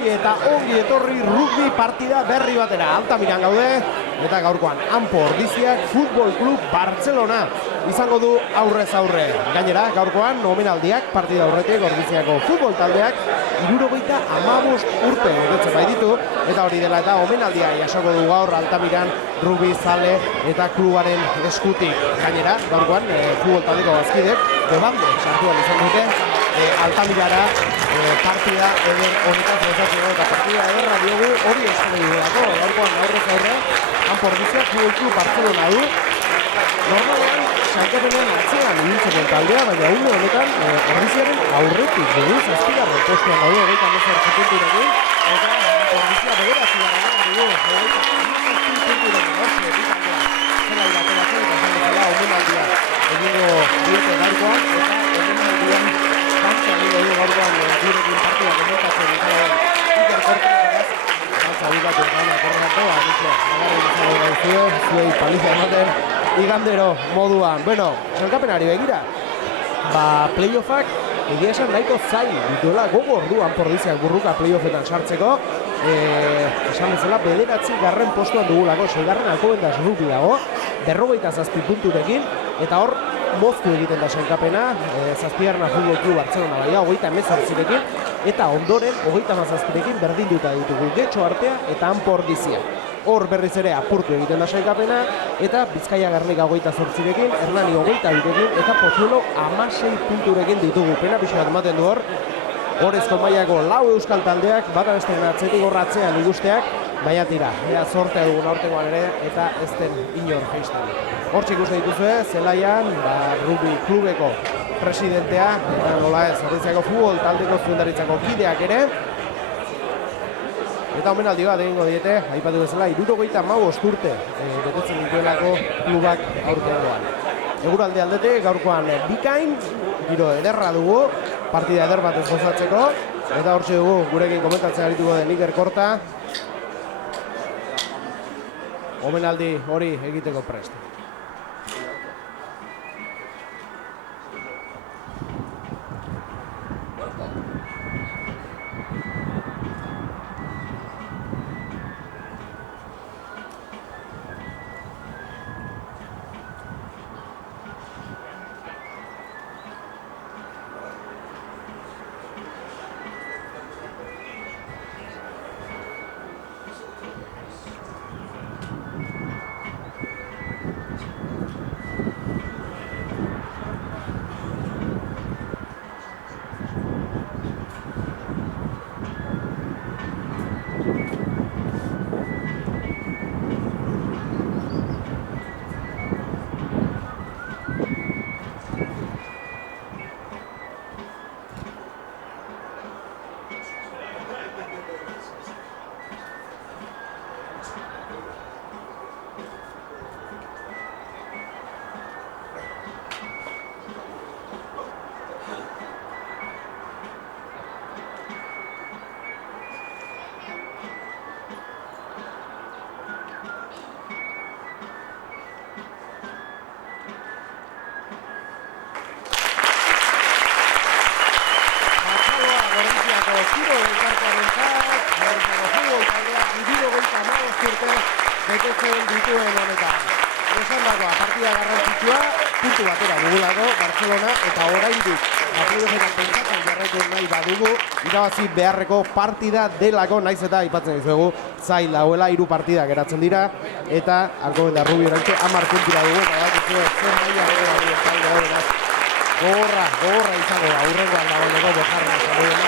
guztioi eta ongi etorri rugby partida berri batera. Altamiran gaude eta gaurkoan Anpo Ordiziak Futbol Klub Barcelona izango du aurrez aurre. Gainera, gaurkoan omenaldiak partida aurretik Ordiziako futbol taldeak 75 urte betetzen baititu eta hori dela eta omenaldia jasoko du gaur Altamiran rugby zale eta klubaren eskutik. Gainera, gaurkoan futbol taldeko bazkidek bebande sartuan izan dute Altamirara partida eder honetaz gozatzeko eta partida ederra diogu hori eskene dugulako. Gaurkoan aurrez aurre Anpo Ordiziak Futbol Klub Barcelona du. Normalean, sailkapenean atzean ibiltzeko taldea, baina une honetan Ordiziaren aurretik dugu, zazpigarren postuan daude 29 punturekin, eta Anpo Ordizia bederatzigarrenean dugu, zela irateratzen eta esan bezala omenaldia egingo diete gaurkoan, eta omenaldian dantza egingo du gaurkoan gurekin partida komentatzen izan Iker Korta, dantza bukatu gana korrako, adizia, nagarri izango gauzue, zuei palizia ematen, igandero moduan. Bueno, sailkapenari begira, playoffak egia esan nahiko zain dituela gogor du Anpo Ordiziak burruka playoffetan sartzeko. Esan bezala, 9. postuan dugulako, 6. Alcobendas rugby dago, 47 punturekin, eta hor moztu egiten da sailkapena, 7. Futbol Klub Barcelona baia, 38rekin, eta ondoren 37rekin berdinduta ditugu Getxo Artea eta Anpo Ordizia. Hor berriz ere apurtu egiten da sailkapena, eta Bizkaia Gernika 28rekin, Hernani 22rekin, eta Pozuelo 16 punturekin ditugu. Pena pixkat ematen du hor, Horezko mailako 4 euskal taldeak, bata bestean atzetik horratzean ikusteak, baina tira, ea zortea dugun aurtengoan ere, eta ez den inor jaisten. Hortxe ikusten dituzue, zelaian, rugby klubeko presidentea, eta nola ez, Ordiziako futbol taldeko zuzendaritzako kideak ere, eta omenaldi bat egingo diete, aipatu bezala, 75 urte betetzen dituelako klubak aurtengoan. Eguraldi aldetik, gaurkoan bikain, giro ederra dugu, partida eder bat ez gozatzeko, eta hortxe dugu gurekin komentatzen arituko den Iker Korta, omenaldi hori egiteko prest. Betetzen dituen honetan. Esan dagoa, partida garrantzitsua, puntu batera dugulako, Barcelona, eta oraindik playoffetan pentsatzen jarraitu nahi badugu, irabazi beharreko partida delako, naiz eta aipatzen dizuegu, zail dauela 3 partida geratzen dira, eta Alcobendas Rugby oraintxe 10 puntura dugu, eta bakizue, zer maila beraz, gogorra izango da, hurrengoan dagoeneko bejarra zagoena,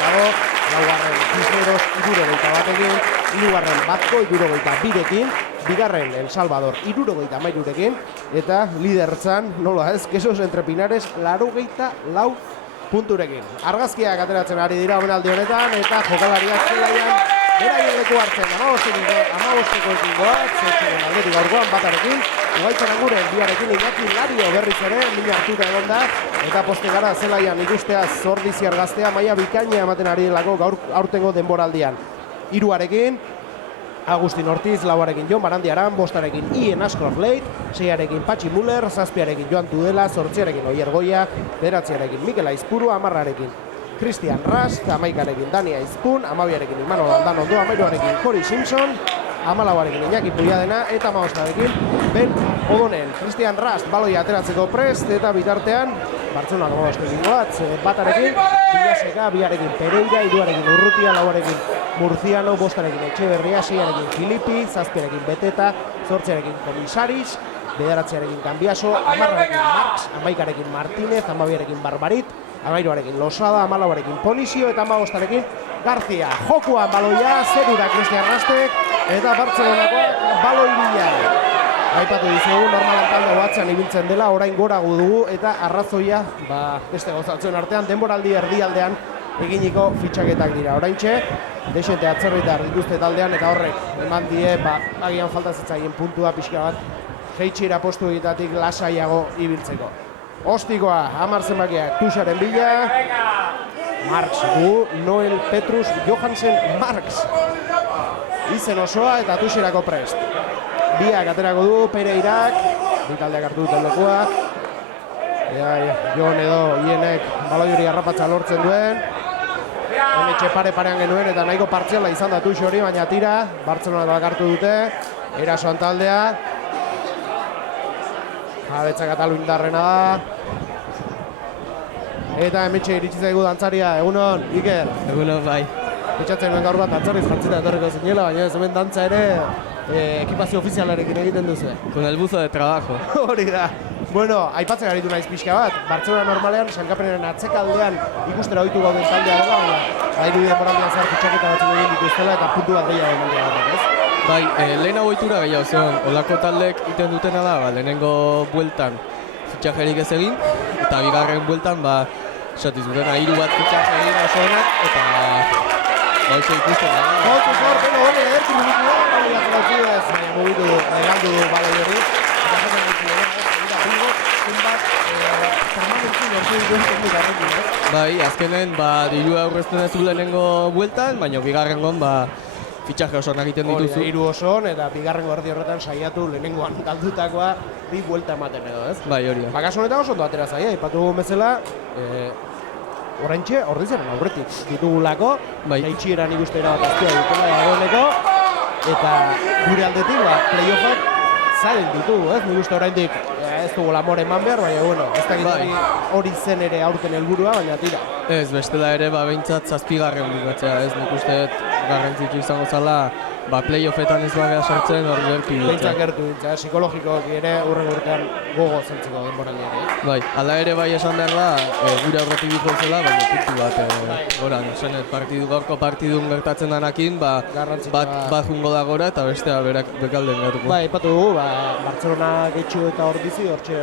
dago, laugarren Cisneros 71ekin, hirugarren Batko 72ekin, bigarren El Salvador 73ekin, eta lidertzan, nola ez, Quesos Entre Pinares 84 punturekin. Argazkiak ateratzen ari dira omenaldi honetan, eta jokalariak zelaian beraien leku hartzen, 15-eko goak, zertzen aldetik gaurkoan batarekin, Ugaitzan Anguren biarekin Iñaki Lario berriz ere, mina hartuta egon da, eta poste gara zelaian ikusteaz Ordiziar gaztea maila bikaina ematen ari delako aurtengo denboraldian. 3arekin, Agustin Ortiz, 4arekin Jon Barandiaran, 5arekin Ian Ashcroft Leit, 6arekin Patxi Muller, 7arekin Joan Tudela, 8arekin Oier Goia, 9arekin Mikel Aizpuru, 10arekin Christian Rast, 11arekin Dani Aizpun, 12arekin Imanol Aldanondo, 13arekin Cory Simpson, 14arekin Iñaki Puyadena eta 15arekin Ben Odonen. Christian Rast baloia ateratzeko prest eta bitartean Bartzelonako modostekin batarekin Villaseka, 2arekin Pereira, 3arekin Urrutia, 4arekin Murciano, 5arekin Etxeberria, 6arekin Filippi, 7arekin Beteta, 8arekin Komisaris, 9arekin Cambiaso, 10arekin Marx, 11arekin Martínez, 12arekin Barbarit, 13arekin Losada, 14arekin Polisio eta 15arekin García. Jokuan baloia, zerura Christian Rastek eta Bartzelonakoak baloi bila. Aipatu dizugu, normalan talde batzean ibiltzen dela, orain gorago dugu eta arrazoia beste gozatzen artean, denboraldi erdialdean eginiko fitxaketak dira. Oraintxe, desente atzerritar dituzte taldean eta horrek eman die, agian falta zitzaien puntua pixka bat jeitxira postu egitatik lasaiago ibiltzeko. Ostikoa, 10 zenbakiak Tuxaren bila, Marx du, Noel Petrus Johansen Marx. Izen osoa eta Tuxerako prest. Biak aterako du, Pereirak, bitaldeak hartu duten lekua. Jon edo Ienek baloi hori harrapatza lortzen duen. Hemetxe pare-parean genuen eta nahiko partziala izan da Tux hori, baina tira, Bartzelona hartu dute, erasoan taldea. Jabetza Kataluindarrena da. Eta hemetxe iritsi zaigu dantzaria, egunon, Iker? Egunon, bai. Pitzatzen duen gaur bat dantzariz jantzita etorriko zinela, baina ez hemen dantza ere ekipazio ofizialarekin egiten duzu. Con el buzo de trabajo. Hori da. Bueno, aipatzen garitu naiz pixka bat, Bartzelona normalean, Sankapenaren atzekaldean ikustera ohitu gauden taldea dela, baina bairu denboraldian zehar fitxaketa batzuk egin dituztela eta puntu bat gehiago eman horrek, ez? Bai, lehenago ohitura gehiago zegoen, olako taldek iten dutena da, lehenengo bueltan fitxajerik ez egin, eta bigarren bueltan, esatiz gurena, 3 bat fitxaje egin oso onak, eta oso ikusten da. Goltu zor, beno hori ederki mugitu da, baina zelautzu ez, baina mugitu du, galdu du baloi hori, eta jaten ditu da, bingo, zenbat, permanentzien ortu dituen teknik arrekin, ez? Bai, azkenen, diru aurrezten ez du lehenengo bueltan, baina bigarrengon, fitxaje oso onak egiten dituzu. Hiru oso on, eta bigarrengo erdi horretan saiatu lehenengoan galdutakoa bi buelta ematen edo, ez? Bai, hori da. Kasu honetan oso ondo atera zaia, aipatu bezala, oraintxe ordiziaren aurretik ditugulako, jaitxieran ikustera bat aztea dutela dagoeneko, eta gure aldetik, playoffak zaren ditugu, ez? Nik uste oraindik ez dugu lamore eman behar, baina, bueno, ez dakit hori zen ere aurten helburua, baina tira. Ez, bestela ere, behintzat 7. bukatzea, ez? Nik uste garrantzitsu izango zala, playoffetan ez bagea sartzen, hori gertu dut. Behintzat gertu dut, psikologikoak ere urren urtean gogo zentziko denboraldi ere. Bai, ala ere bai esan behar da, gure aurretik dihotzela, baina puntu bat, goran, zenet, gaurko partidun gertatzen danakin, bat jungo da gora eta bestea bekalden gertuko. Bai, ipatu dugu, Bartzelona Getxo eta Ordizi hortxe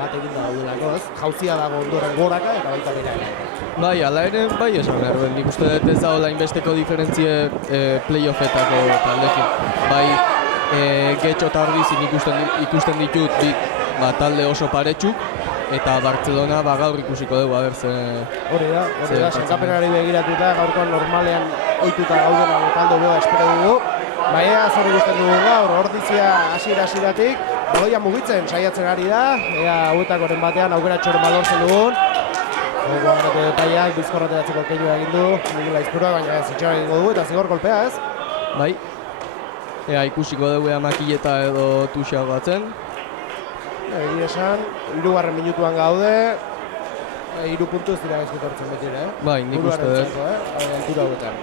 bat egin da daudelako, ez? Jauzia dago ondoren goraka eta baita bera ere. Bai, ala ere, bai esan behar, nik uste dut ez dago inbesteko diferentzie playoffetako taldekin. Bai, Getxo eta Ordizi ikusten ditut talde oso paretxuk, eta Bartzelona gaur ikusiko dugu, Hori da, Sankapenari begiratuta, gaurkoan normalean ohituta gauden talde boa espero dugu. Baina, zer ikusten dugu gaur, Ordizia hasiera-hasieratik, baloia mugitzen saiatzen ari da, ea hauetakoren batean aukera txoren balortzen dugun. Gogoan gatu detaiak, bizkorrateratzeko keinua egin du, nigula izpura, baina zitxera egingo dugu eta zigor kolpea, ez? Bai, ea ikusiko dugu makileta edo Tuxa batzen. Egia esan, 3. minutuan gaude, 3 puntu ez dira gaizkut hortzen beti ere, Bai, nik uste dut. Altura hauetan.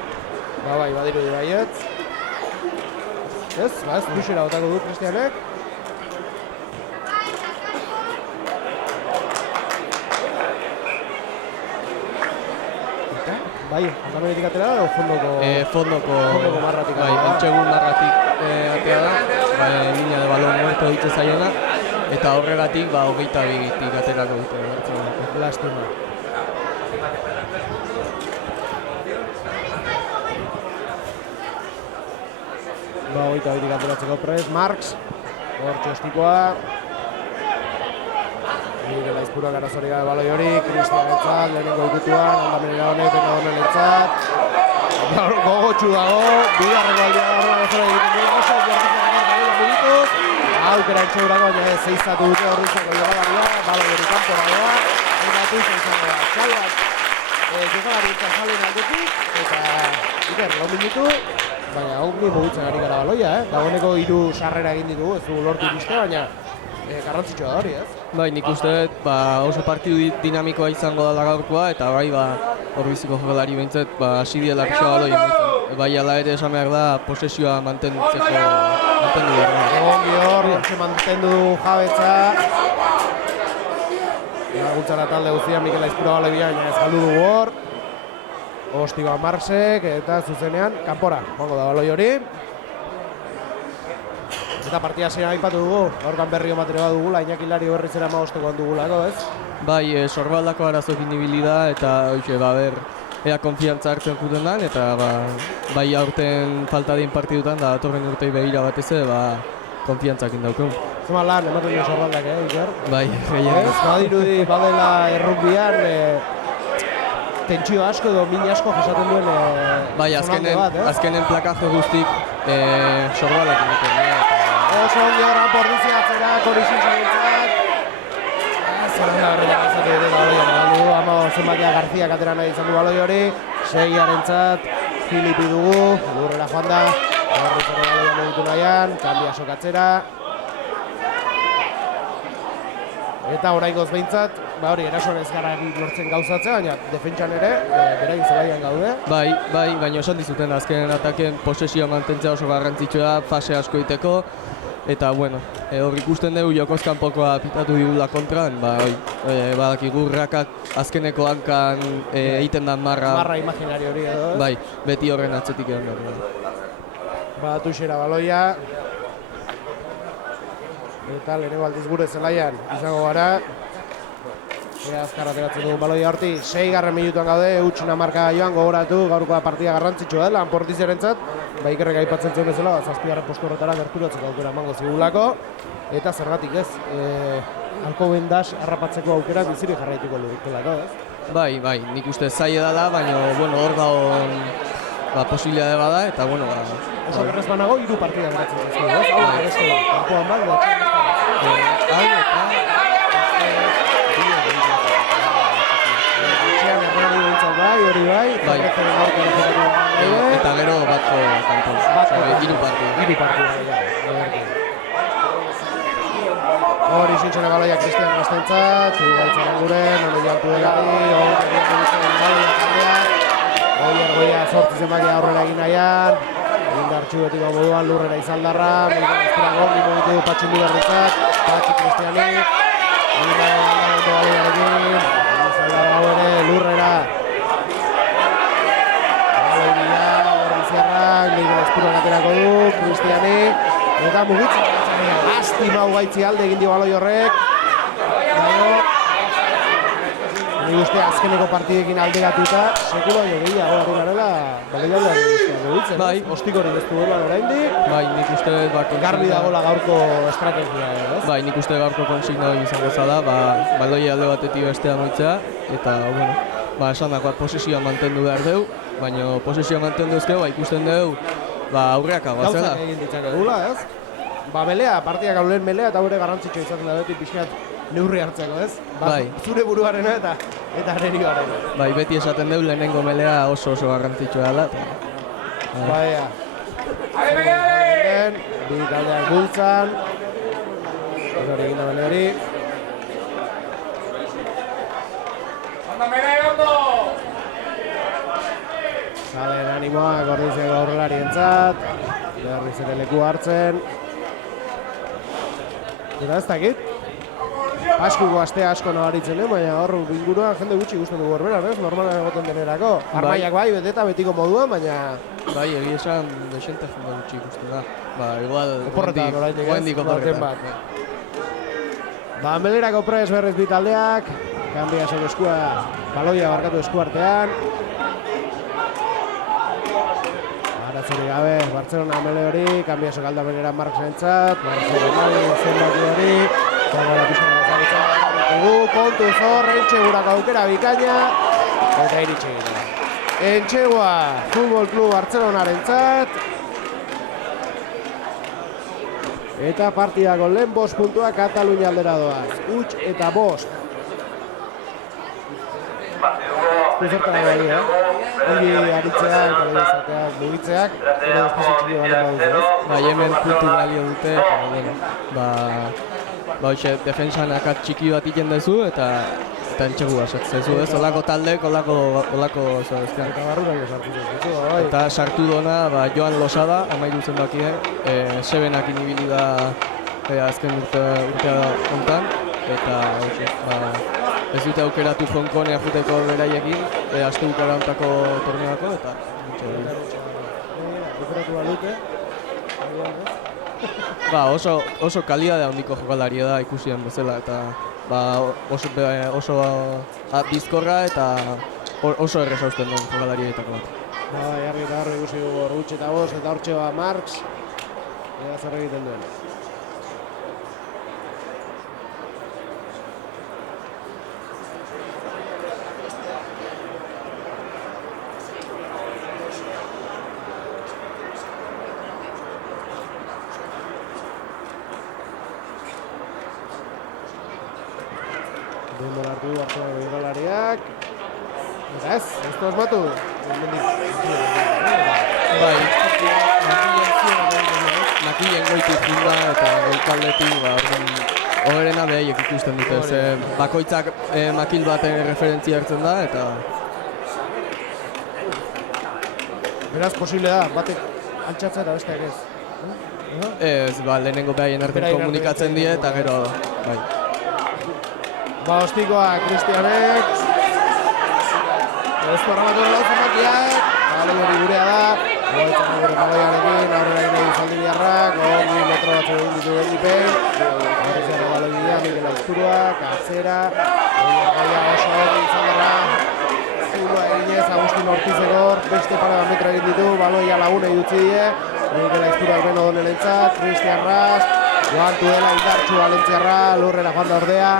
Bai, badiru dira baietz. Ez, Tuxera botako du Kristianek. Bai, aldamenetik atera da, o fondoko? Fondoko marratik. Bai, entxegun marratik atea da, linea de balon muerto ditze zaiona, eta horregatik, 22 aterako dute. Lastima. Ba, 22 ateratzeko prest, Marx, hor txostikoa. Nire laizpura garazori gabe baloi hori, Kristian entzat, lehenengo ikutuan, aldamenera honek, eta honen entzat. Gogotxu dago, bigarreko aldea da gozera egiten duen oso, jortitzen dut mugituz. Aukera entxeurako, baina ez zeizatu dute horrizako jogabaria, baloi hori kanpora doa, eta tuizu izango da. Txalbat, jokalaritzan jalen aldetik, eta Iker, 4 minutu, baina ongi mugitzen ari gara baloia, dagoeneko 3 sarrera egin ditugu, ez du lortu iriste, baina garrantzitsua da hori, ez? Bai, nik uste dut oso partidu dinamikoa izango dela gaurkoa, eta bai, horbiziko jokalari behintzat, hasi diela pixoa baloia mugitzen. Bai, ala ere esan behar da, posesioa mantendu behar da. Ongi hor, mantendu du jabetza. Gultzara talde guztia Mikel Aizpura baloia, baina ez galdu dugu hor. Ostiba Marsek eta zuzenean kanpora, joango da baloi hori. Eta partida zera aipatu dugu, gaurkan berri bat ere badugula, Iñaki Lari berriz ere 15 dugulako, ez? Bai, sorbaldako arazoekin ibili da, eta ea konfiantza hartzen juten den, eta bai aurten falta dien partidutan, da datorren urtei begira batez konfiantzakin daukagu. Zuma lan, ematen du sorbaldak, Iker? Bai, gehiago. Badirudi badela errugbian tentsio asko edo min asko jasaten duen bai, azkenen plakaje guztik sorbalak egiten dira. Oso ongi horran pordizia atzera, Korixin zaintzak. Zerrenda horrela gazatu dut baloia nagaldu, zenbakia Garziak atera nahi izan du baloi hori. 6-arentzat, Filipi dugu, lurrera joan da. Horriz ere baloia mugitu nahian, kanbia sokatzera. Eta oraingoz behintzat, hori erasoan ez gara lortzen gauzatzea, baina defentsan ere, berain zelaian gaude. Bai, baina esan dizuten azkenen ataken posesioa mantentzea oso garrantzitsua da, fase asko iteko. Eta, bueno, hor ikusten dugu jokoz kanpokoa pitatu digula kontran, badakigu Rakak azkeneko hankan egiten da marra. Marra imaginari hori edo, Bai, beti horren atzetik egon da. Badatu xera baloia. Eta lehenengo aldiz gure zelaian izango gara. Azkar ateratzen dugu baloia horti, 6. minutuan gaude, utxuna marka joan gogoratu, gaurkoa partida garrantzitsua dela, Portizerentzat, Ikerrek aipatzen zuen bezala, 7. postu horretara gerturatzeko aukera emango zigulako, eta zergatik ez, Alcoben dash harrapatzeko aukera biziri jarraituko dutelako, ez? Bai, nik uste zaila da, baina hor dago posibilitate bada, eta oso gerrez banago, 3 partida geratzen zazko, ez? Hau, beste, kanpoan bat, hori bai, eta gero batko kanpo, 3 partida. Hori zintxene baloia Cristian Gastentzat, gaitzen anguren, hori jantu delari, hori ergoia sortzi zenbakia aurrera egin nahian, indartxu betiko moduan lurrera izaldarra, Mikel Aizpura gorri mogitu du Patxi Mugarritzat, Patxi Cristiani, hori baloiarekin, izaldarra hau ere lurrera. Mikel Aizpura aterako du, Cristiani, eta mugitzen lastima hau gaitzi alde egin dio baloi horrek. Nik uste azkeneko partidekin alderatuta, sekula baino gehiago harri garela, baloialdean mugitzen. Bai. Ostik hori ez duela oraindik. Bai, nik uste garbi dagoela gaurko estrategia, ez? Bai, nik uste gaurko konsigna hori izango zala, baloi alde batetik bestea moitzea, eta, esan dagoat posesioa mantendu behar dugu, baina posesioa mantendu ezkeo, ikusten dugu, aurreak agoazela. Gauzak egin ditzakegula, ez? Melea, partidak hau lehen melea eta gure garrantzitsua izaten da beti pixkat neurri hartzeko, ez? Bai. Zure buruarena eta arerioarena. Bai, beti esaten dugu lehenengo melea oso garrantzitsua dela. Baina. Bi taldeak gultzan. Hori egin da mele hori. Zalen animoak ordiziako aurrelarientzat. Berriz ere leku hartzen. Eta ez dakit. Askuko astea asko nabaritzen den, baina hor inguruan jende gutxi igusten dugu horberan, ez? Normalan egoten denerako. Armaiak bai, beteta betiko moduan, baina... Bai, egia esan desente jende gutxi igusten da. Igual... Oporretan horaitik ez? Goendik oporretan. Melerako prez berrez bi taldeak. Kanbia sobre eskua, baloia barkatu eskuartean. Aratzerik gabe, Bartzelona amele hori, kanbia sokalda benera Marksentzat, Bartzelona zenbaki hori, zangara pixona ezagutzen kontu zor, Entxegurako aukera bikaina, eta iritsi gine. Entxegua, Futbol Klub Bartzelonarentzat, eta partidako lehen 5 puntua Katalunia aldera doaz, huts eta 5. esku zertan bai, ongi aritzeak, izateak, mugitzeak, ere espazio txiki balen baduzu, ez? Bai, hemen puntu balio dute, eta, bueno, hoxe, defensan akats txiki bat iten duzu, eta entxegu basatzen zu, ez? Olako taldek, olako, oso bestean. Eta barrurak sartu zuzu, bai. Eta sartu dona, Joan Losada, amairu zenbakien, sebenak inibili da azken urtea hontan, eta hoxe, ez dute aukeratu Hongkonea juteko beraiekin, aste bukara hontako torneoako, eta aukeratu balute, oso kalidade handiko jokalaria da ikusian bezala, eta oso bizkorra eta oso erreza usten duen jokalarietako bat. Argi eta harri ikusi dugu Gutxe eta Bos eta hortxe Marx, ega zer egiten duen. Denbora hartu du Barcelona birrolariak. Eta ez du asmatu. Bai, makillen goitik junda eta goikaldetik, hoberena behaiek ikusten dute. Bakoitzak makil baten referentzia hartzen da, eta... Beraz, posible da, batek altxatzea eta besteak ez. Ez, lehenengo behaien artean komunikatzen die, eta gero, bai. Ostikoa, Kristianek. Ez korramatu lautzen bakiak. Baloi hori gurea da. Goitzen gure baloiarekin, aurrera egin egin Zaldibiarrak. Ongi metro batzu egin ditu Bendipen. Horrez jarra baloia, Mikel Aizpurua, Katzera. Gaia oso hori izan Zulua eginez, Agustin Ortizegor. Beste pare bat metro egin ditu, baloia lagunei dutzi die. Mikel Aizpurua ben odonelentzat, Cristian Rast. Joan Tudela indartxu Valentziarra, lurrera joan da ordea.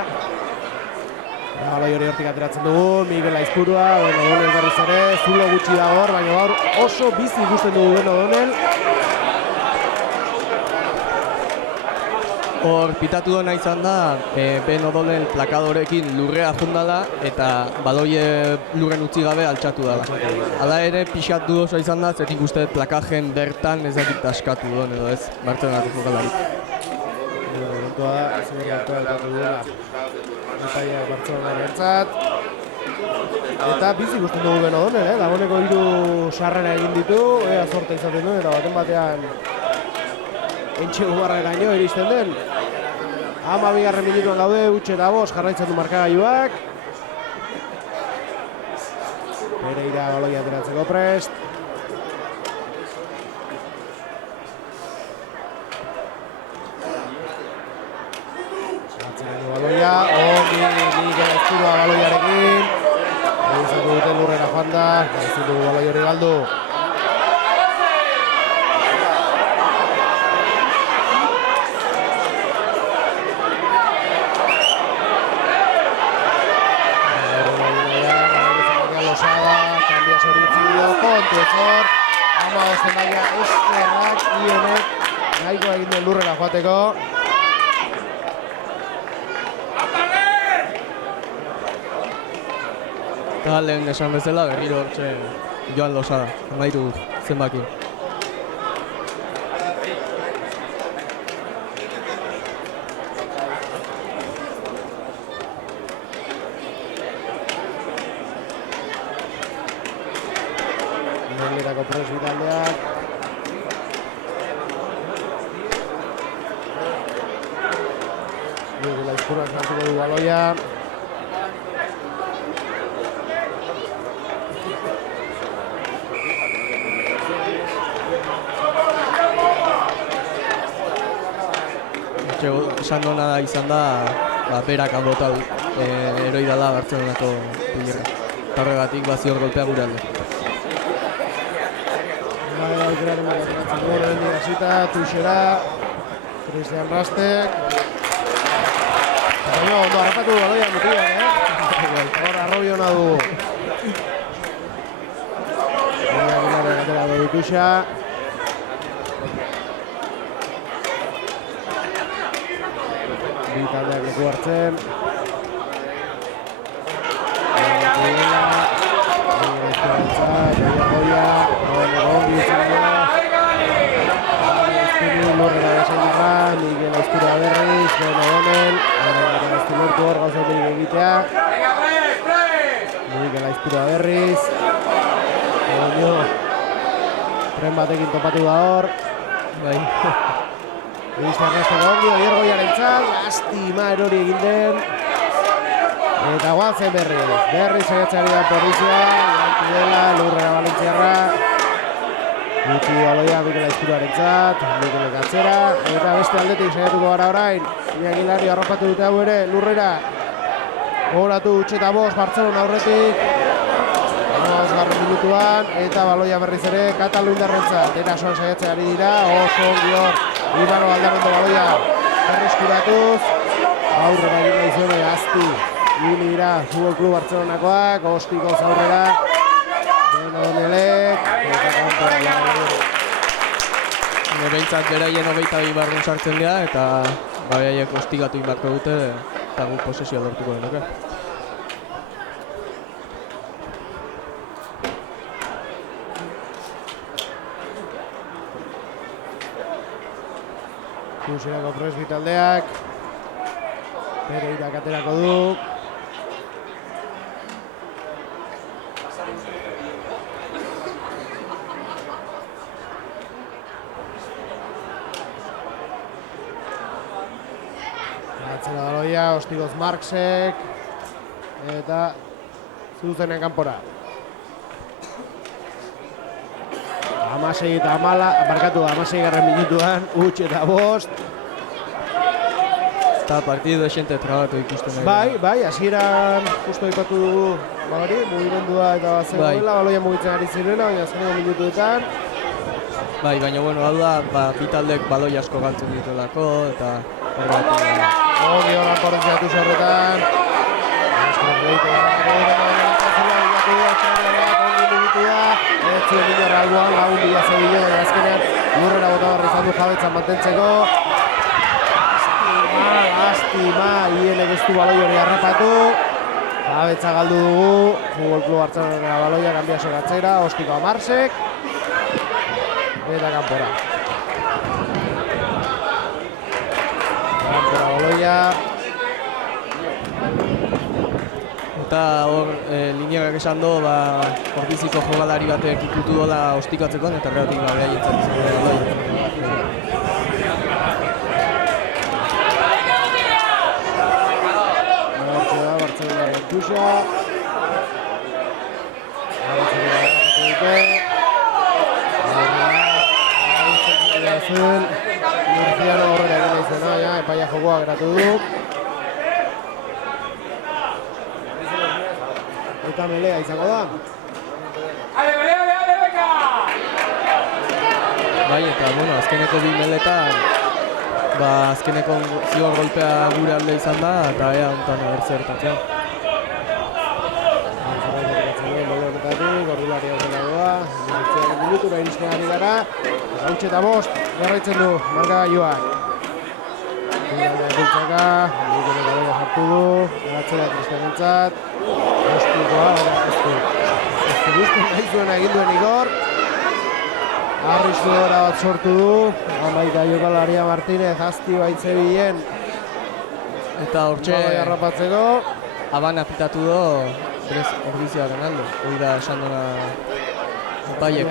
Baloi hori hortik ateratzen dugu, Mikel Aizpurua, O'Donnell berriz ere, zulo gutxi da hor, baina gaur oso bizi ikusten dugu O'Donnell. Hor, pitatu dena izan da, Ben O'Donnell plakadorekin lurrea jundala eta baloie lurren utzi gabe altxatu dela. Hala ere, pixat du oso izan da, zetik uste plakajen bertan ez dakit askatu duen edo ez, Bartzelonako jokalarik. Kontua da, zer gertatu duela. Epaia Bartzelona bertzat. Eta bizi ikusten dugu Ben O'Donnell, dagoeneko 3 sarrera egin ditu, ea zorte izaten duen, eta baten batean entxegu barreraino iristen den. 12. minutuan daude, Gutxe eta Bos jarraitzen du markagailuak. Pereira baloia ateratzeko prest. Baloia, ongi Mikel Aizpurua baloiarekin. Egizatu duten lurrera joan da, ezin dugu baloi hori galdu. Losada, kanbia zorintzio, kontu ez hor. 15 maila eskerrak, Ionek nahiko egin duen lurrera joateko. Eta lehen esan bezala, berriro hortxe Joan Losada, amairu zenbaki. Berlerako presbitaldeak. Mikel Aizpurua sartuko du baloia. Esan dona da izan da, berak handotal eroi dela Bartzelonako pillerra. Eta horregatik bazior golpea gure alde. Aukeraren ateratzen dugu, Hasita, Tuxera, Cristian Rastek. Baina ondo harrapatu baloia mutiak, Hor arrobi hona dugu. Aguilarren atera du Tuxa. Bi taldeak leku hartzen. Berentzat, Goia, ongi utzien dira. Azkeni lurrera besaindarra, Miguel Aizpurua berriz, Donel, eta ez du lortu hor gauza hori egitea. Miguel Aizpurua berriz. Oño, tren batekin topatu da hor. Bai. Luis Ernesto ongi, Oier Goiarentzat, lastima erori egin den. Eta guazen berriz egatzeari da polizia, jantu dela, lurrera Valentziarra. Gutxi baloia Mikel Aizpuruarentzat, Mikelek atzera, eta beste aldetik saiatuko gara orain. Iñaki Larri arropatu dute hau ere, lurrera. Gogoratu utxeta bost, Bartzelona aurretik. 5. minutuan, eta baloia berriz ere Kataluniarrentzat. Erasoan saiatzen ari dira, oso ongi hor. Ibano Aldamendo baloia berreskuratuz. Aurrera egin nahi zuen, azti. Ibili dira, Futbol Klub Bartzelonakoak, ostikoz aurrera. Donelek, eta kanpora jarri. Behintzat beraien 22 barrun sartzen dira, eta beraiek ostigatu inbarko dute, eta guk posesioa lortuko genuke. Kusirako Presbi taldeak. Pereirak aterako du. Atzera baloia, Ostigoz Marxek. Eta zuzenen kanpora. 16 eta 16 minutuan, utx eta bost. Eta partidu esente trabatu ikusten nahi. Bai, hasieran justo ipatu dugu hori, mugimendua eta zegoela, baloia mugitzen ari zirela, baina azkeneko minutuetan. Bai, baina bueno, hau da, bi taldek baloi asko galtzen dituelako, eta horregatik. Ongi horra porrentziatu horretan. Ez zuen inorra alboan, lagun bila zebile, baina azkenean lurrera bota barri izan du jabetzan mantentzeko. Lastima, Ienek ez du baloi hori harrapatu. Jabetza galdu dugu, Futbol Klub Bartzelona baloia kanbiaso gatzera, Ostiko Amarsek. Eta kanpora. Kanpora baloia. Eta hor, lineak esan do, Ordiziko jogalari batek ikutu dola ostikatzeko, eta horregatik beha jentzen izan. Bartzelona rentuxa. Murciano horrela egin izena, epaia jokoa geratu du. Eta melea izango da. Bai, eta bueno, azkeneko bi meletan, azkeneko zigor golpea gure alde izan da, eta ea honetan abertze gertatzen. Gordulari aurrela doa, minutura iristen ari gara, eta eta bost, garraitzen du markagailuak. Bultzaka, Miguel Aizpurua jartu du, eratzera Kristianentzat, Ostikoa, ez du guztien nahi zuena egin duen Igor. Arrisku dora bat sortu du, amaika jokalaria Martinez, azti baitzebilen. Eta hortxe, harrapatzeko. Aban apitatu do, berez Ordizioaren alde, hori da esan duna epaiek.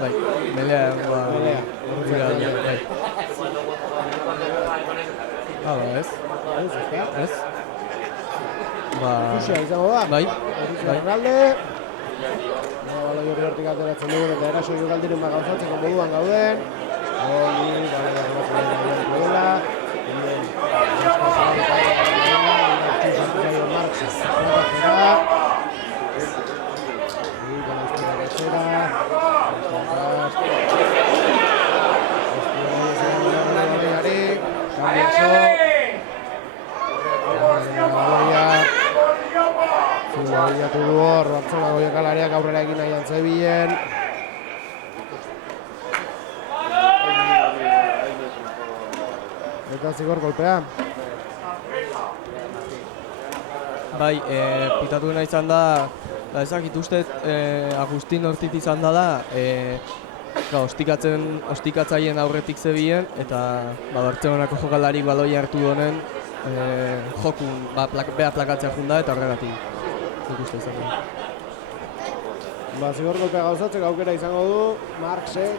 Bai, melea, bai. Hala, ez? Ez? Kusia izango da. Bai. Erralde. Baloi hori hortik ateratzen dugun eta eraso jokaldiren gauzatzeko moduan gauden. Ongi, baloi horretzen dela. Bilatu du hor, Bartzelonako jokalariak aurrera egin nahian zebilen. Eta zigor golpea. Bai, pitatu nahi izan da, ezakit uste Agustin Ortiz izan dela, ostikatzaien aurretik zebien, eta Bartzelonako jokalarik baloi hartu honen jokun, beha plakatzea junda eta horregatik ikuste izan da. Zigordupe gauzatzeko aukera izango du, Marxek.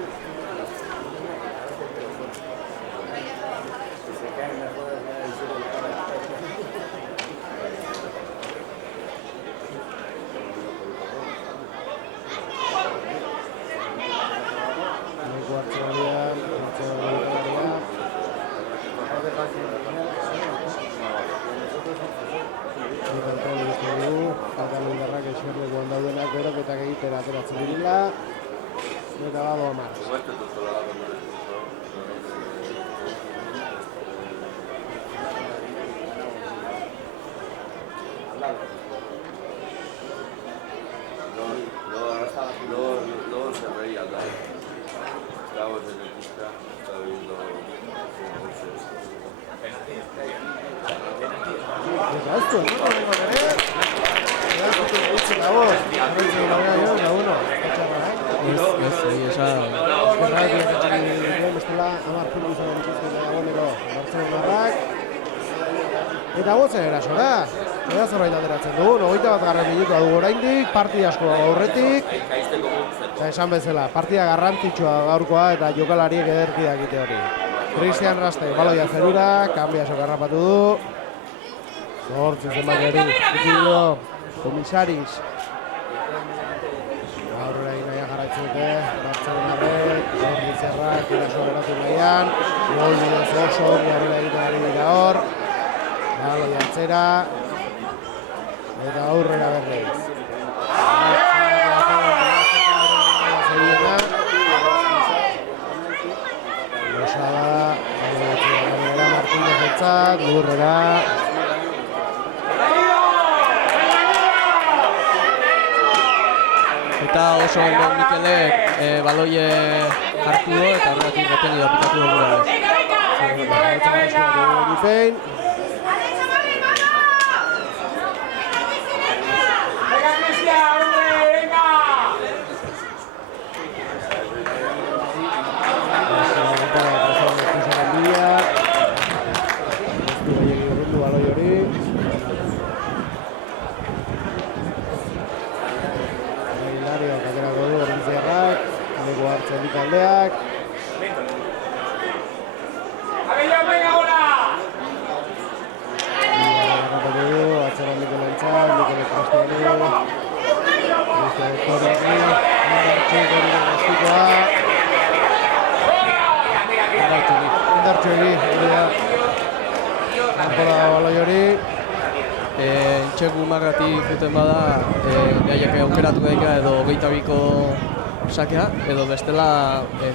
Beroketak egitera ateratzen dirila, eta bado Marx. Luego se reía, estábamos en el pista, estaba viendo Eta gotzen erasora, eta zerbait ateratzen dugu, 21. minutua dugu oraindik, partida asko aurretik, eta esan bezala, partida garrantzitsua gaurkoa eta jokalariek ederki dakite hori. Cristian Raste, baloia zerura, kanbia sok harrapatu du, zortzen zenbait hori, ikilo, komisariz. Aurrera egin nahian jarraitzen dute, Bartzelonarrek, Zorrizerrak, eraso geratu nahian, gol bidez oso, aurrera egiten ari dira hor, baloia atzera, eta aurrera berriz. Losada, Martínez etzat, lurrera. Eta oso ondo Mikelek baloie hartu du eta horregatik reteni da pitatu dugu. Taldeak. Atzera Mikel Entzal, Mikel Cristiano, Cristian Torri, Indartxuri, kanpora baloi hori. Txeku marratik zuten bada, gaiak aukeratu daika edo 22ko sakea, edo bestela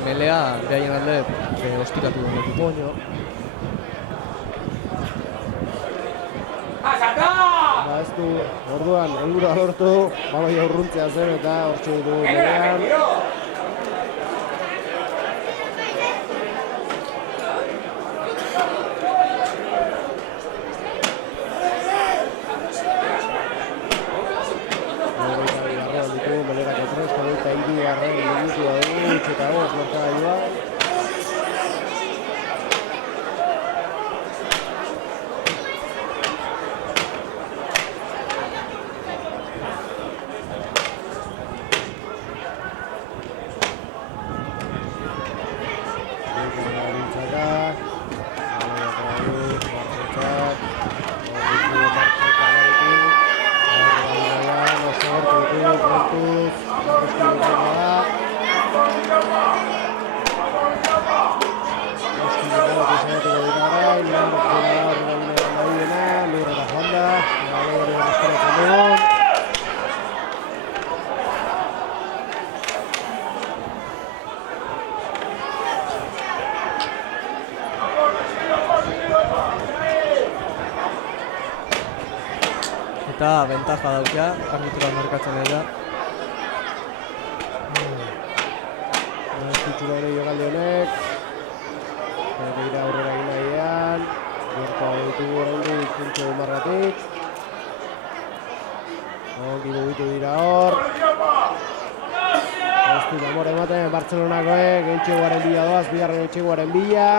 melea behaien alde ostikatu dut. Moño. Ez du, orduan, helburua lortu, baloi aurruntzea zen eta hortxe dugu melean. Eta bentaja daukea, arbitroa markatzen da. Titula hori jokaldi honek. Begira aurrera egin nahian. Gertu ditugu oraindik puntxo marratik. Ongi mugitu dira hor. Ostu amor ematen Bartzelonakoek, Eutxegoaren bila doaz, bigarren Eutxegoaren bila.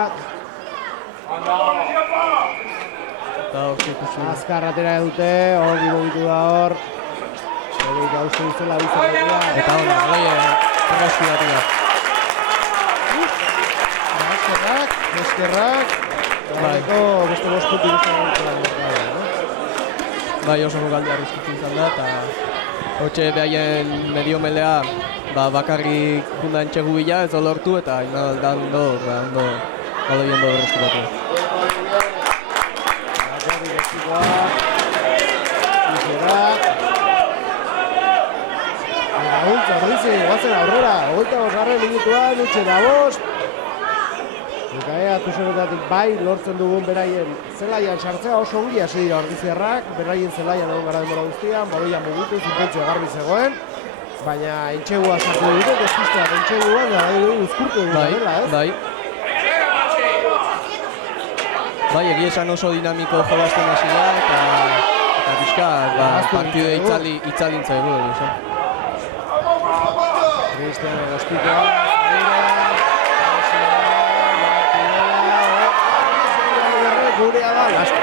Azkar atera dute, ongi mugitu da hor. Eta uste duzela bizarretia. Eta hona, baloia, errazki bat da. Eskerrak. Dago beste 5 puntu izan dut. Bai, oso galdi arrizkitu izan da, eta hotxe behaien medio melea bakarrik junda entxegu bila, ez da lortu, eta inalda ondo baloia ondo berrezkuratu. Ordizi, guazen aurrera, 25. minutuan, utxe da bost. Eta Tusoretatik bai, lortzen dugun beraien zelaian sartzea oso ongi hasi dira Ordiziarrak, beraien zelaian egon gara denbora guztian, baloia mugitu, zintentzioa garbi zegoen, baina entxegua sartu dute, despiste bat entxegua, da uzkurtu dut dela, ez? Bai, egia esan oso dinamiko jolazten hasi da, eta pixka, partide itzalintza egu edo, esan. Cristian Egostikoa, gurea da, lasko.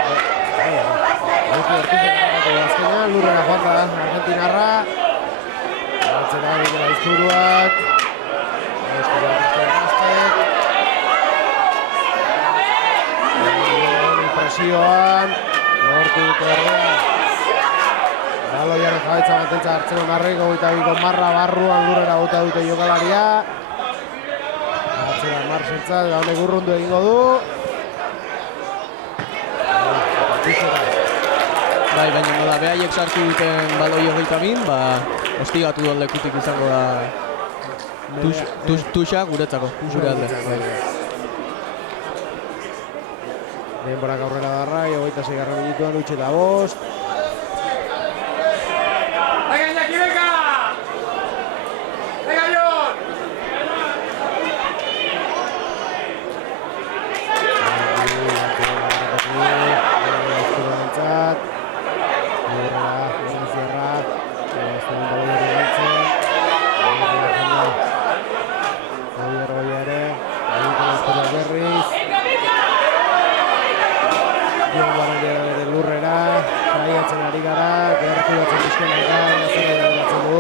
Azkenean, lurrera joan da Argentinarra. Atzera egitera izburuak. Presioan, lortu dute erdea. Baloiaren jabetza mantentza hartzen onarrik, 22 marra barruan lurrera bota dute jokalaria. Atzera marxentza, eta honek urrundu egingo du. Bai, baina nola behaiek sartu duten baloi 22, ostigatu duen lekutik izango da tuxa guretzako, gure alde. Denborak aurrera darrai, 26. minutuan utxe da bost. ¡Venga, Iñaki, venga! ¡Venga, Jon!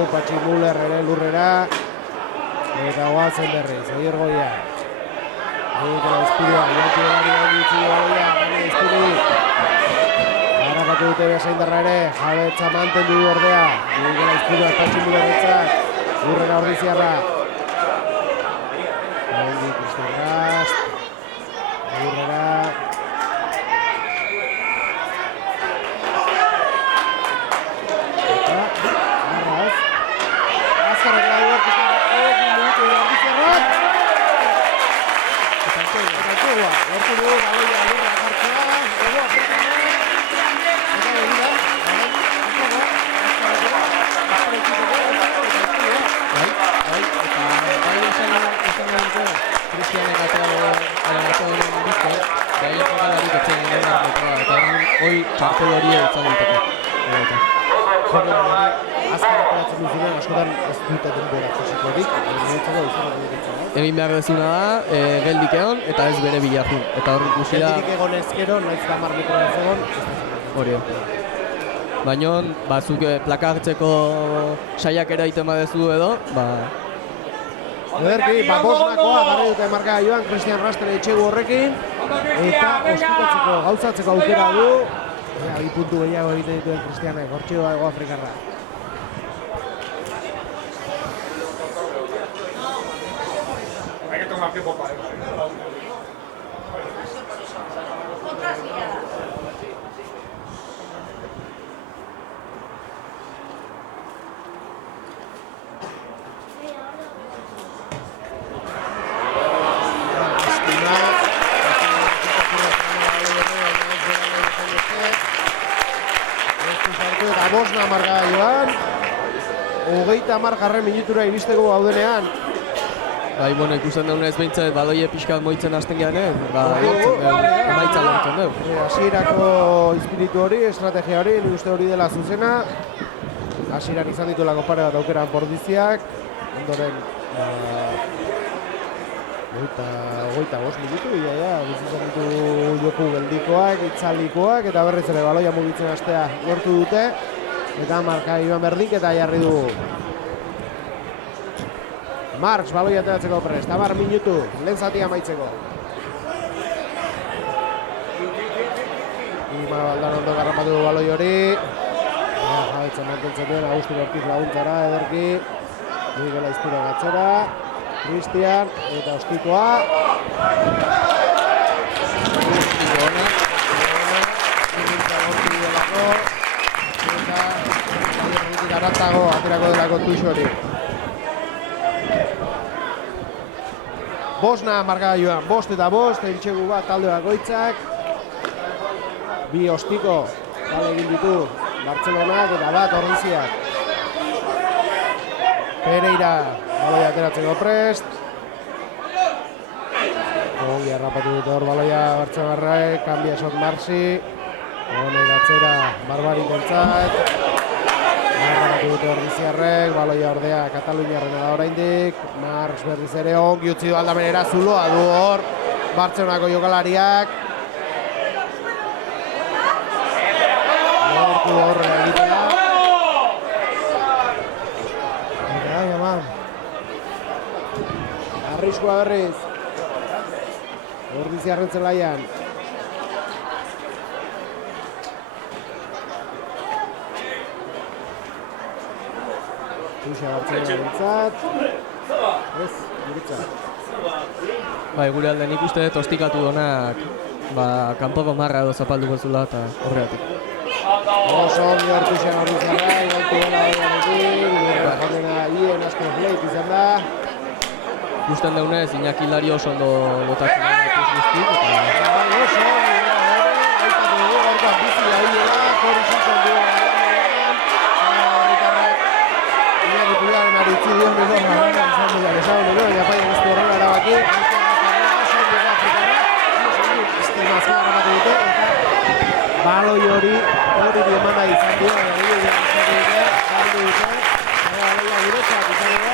Patxi Muller ere lurrera. Eta goazen berriz, Oier Goia. Egitela izpirua, Iñaki Elari egitzi Goia, Gani izpiri. Harrakatu dute bezaindarra ere, jabetza mantendu du ordea. Egitela izpirua, Patxi Mullerretzat, lurrera Ordiziarra. Endi Cristian Rast, lurrera. Txartel hori izan diteko. Azkar aparatzen duzunean, askotan ez dute denbora fisikorik, Egin behar dezuna da, geldik egon eta ez bere bilakun. Eta hor ikusi da... Geldik egon ezkero, nahiz da 10 metroan ez egon, hori. Baina, zuk plaka hartzeko saiakera egiten badezu edo, Ederki, bosnakoa garri dute marka joan Cristian Rasten etxegu horrekin eta ospitatzeko, gauzatzeko aukera du. Bi puntu gehiago egiten dituen Cristianek, hortxe doa Ego Afrikarra. Hay que tomar tiempo para eso. Bosna marka joan, 30 minutura iristeko gaudenean. Bai, ikusten daunez behintzat baloie pixkat moitzen hasten geanen, emaitza lortzen dugu. Hasierako espiritu hori, estrategia hori, nik uste hori dela zuzena. hasieran izan dituelako pare bat aukeran Bordiziak, ondoren hogeita 5 minutu, bizizan ditu joku geldikoak, itzalikoak, eta berriz ere baloia mugitzen hastea lortu dute, eta marka Iban Berdik eta jarri du. Marx baloia ateratzeko prest, 10 minutu, lehen zatia amaitzeko. Ima baldan ondo garrapatu du baloi hori. Jabetzen mantentzen duen, Agustin Ortiz laguntzara, ederki. Miguel Aizpura gatzera. Cristian, eta Ostikoa. Eta aratago aterako delako tuixo hori. Bosna markagailuan, 5 eta 5, entxegu bat talde bakoitzak. Bi Ostiko bale egin ditu Bartzelonak eta bat Ordiziak. Pereira baloia ateratzeko prest. Ongi harrapatu dute hor baloia Bartzelonak, kanbia esot Marxi. Honek atzera Barbarik entzat. Harrapatu dute Ordiziarrek, baloia ordea Kataluniarrena da oraindik. Marx berriz ere ongi utzi du aldamenera, zuloa du hor Bartzelonako jokalariak. Horre egitea. Eta eman. Arriskoa berriz. Ordiziarren zelaian. Tuxa Bartzelona bintzat. Ez, guretzat. Gure alde nik uste tostikatu donak kanpoko marra edo zapalduko zula eta horregatik. Oso ongi hartu zen Ordiziarra, igaitu dela horregatik, jardena hien asko fleit izan da. Gusten daunez, Iñaki Lari oso ondo botatzen dituz guztik, eta... Oso ongi, aitatu dugu, gaurkoa bizi da hiela, kori zuzan dugu horretarrak. Iñaki Puyaren aritzi dion bizor marrena, izan dugu alesago dugu, baina paien ez du horrela erabaki. Oso ongi da Afrikarra, estimazioa erabatu dute, eta baloi hori emana izan dio, galdu dute, baloia guretzat izan da.